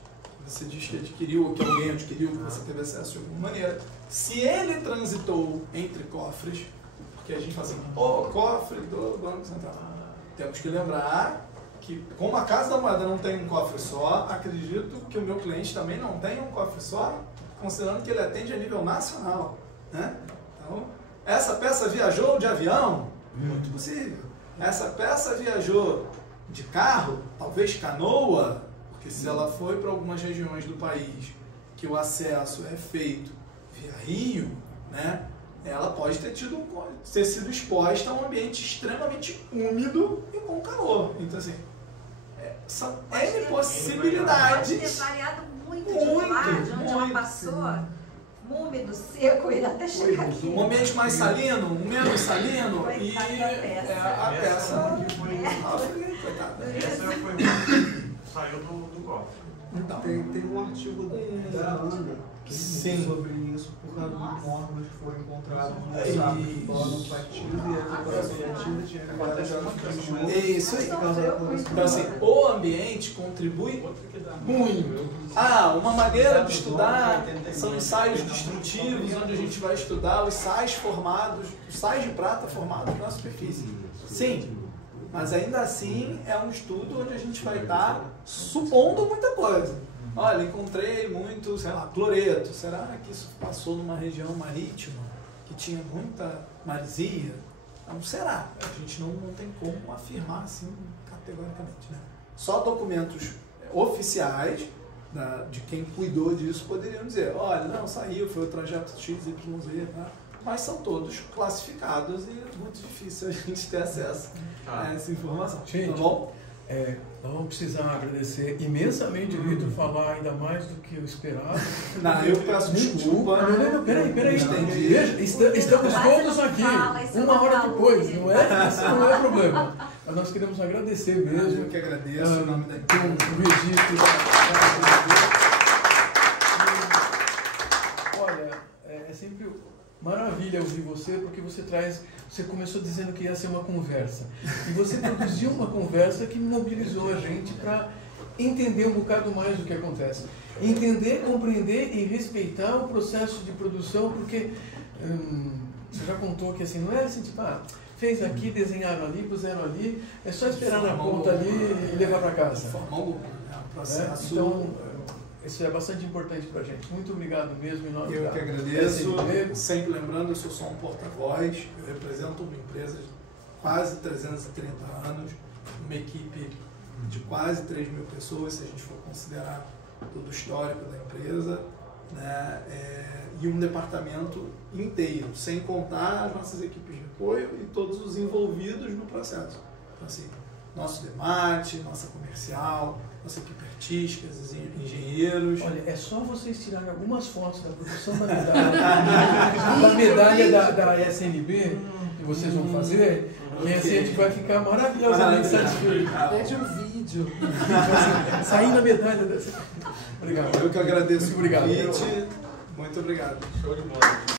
você diz que adquiriu, ou que alguém adquiriu, que você teve acesso de alguma maneira, se ele transitou entre cofres, porque a gente fala assim, o cofre do Banco Central, temos que lembrar que, como a Casa da Moeda não tem um cofre só, acredito que o meu cliente também não tem um cofre só, considerando que ele atende a nível nacional. Né? Então, essa peça viajou de avião? Muito possível. Essa peça viajou de carro? Talvez canoa? Porque se ela foi para algumas regiões do país que o acesso é feito via rio, né? Ela pode ter sido exposta a um ambiente extremamente úmido e com calor. Então, assim, são N possibilidades. Pode ter variado muito de lugar, de onde ela passou, úmido, seco, e até chegar aqui. Um ambiente mais salino, um menos salino, e a peça essa saiu do cofre. Então, tem um artigo da ANDA sobre isso, por causa dos mormos que foram encontrados no saco no partido e a decoração partida tinha acabado. É isso aí. Então, assim, o ambiente contribui muito. Uma maneira de estudar são ensaios destrutivos, onde a gente vai estudar os sais formados, os sais de prata formados na superfície. Sim. Mas ainda assim é um estudo onde a gente vai estar supondo muita coisa. Olha, encontrei muito, sei lá, cloreto. Será que isso passou numa região marítima que tinha muita maresia? Não será. A gente não tem como afirmar assim categoricamente. Né? Só documentos oficiais de quem cuidou disso poderiam dizer, olha, não, saiu, foi o trajeto XYZ, tá? Mas são todos classificados e é muito difícil a gente ter acesso a essa informação. Gente, tá bom? Nós vamos precisar agradecer imensamente o Vitor falar ainda mais do que eu esperava. Não, eu peço desculpa. Não, peraí. Veja, estamos todos aqui, uma hora depois, não é? Isso não é problema. Mas nós queremos agradecer mesmo. Eu que agradeço em nome da um registro. Olha, é sempre maravilha ouvir você, porque você começou dizendo que ia ser uma conversa. E você produziu uma conversa que mobilizou a gente para entender um bocado mais do que acontece. Entender, compreender e respeitar o processo de produção, porque você já contou que assim, não é assim, tipo, fez aqui, desenharam ali, puseram ali, é só esperar na ponta ali e levar para casa. Formar um processo. Então, Isso é bastante importante para a gente. Muito obrigado mesmo. Em nome Eu da que agradeço. SNB. Sempre lembrando, eu sou só um porta-voz. Eu represento uma empresa de quase 330 anos, uma equipe de quase 3 mil pessoas, se a gente for considerar todo o histórico da empresa, né? E um departamento inteiro, sem contar as nossas equipes de apoio e todos os envolvidos no processo. Então, assim, nosso demate, nossa comercial, nossa equipe artística, os engenheiros. Olha, é só vocês tirarem algumas fotos da produção da medalha, da SNB que vocês vão fazer, e assim a gente vai ficar maravilhosamente satisfeito. Pede um vídeo. Sair na medalha dessa. Obrigado. Eu que agradeço Muito obrigado. o convite. Muito obrigado. Show de bola.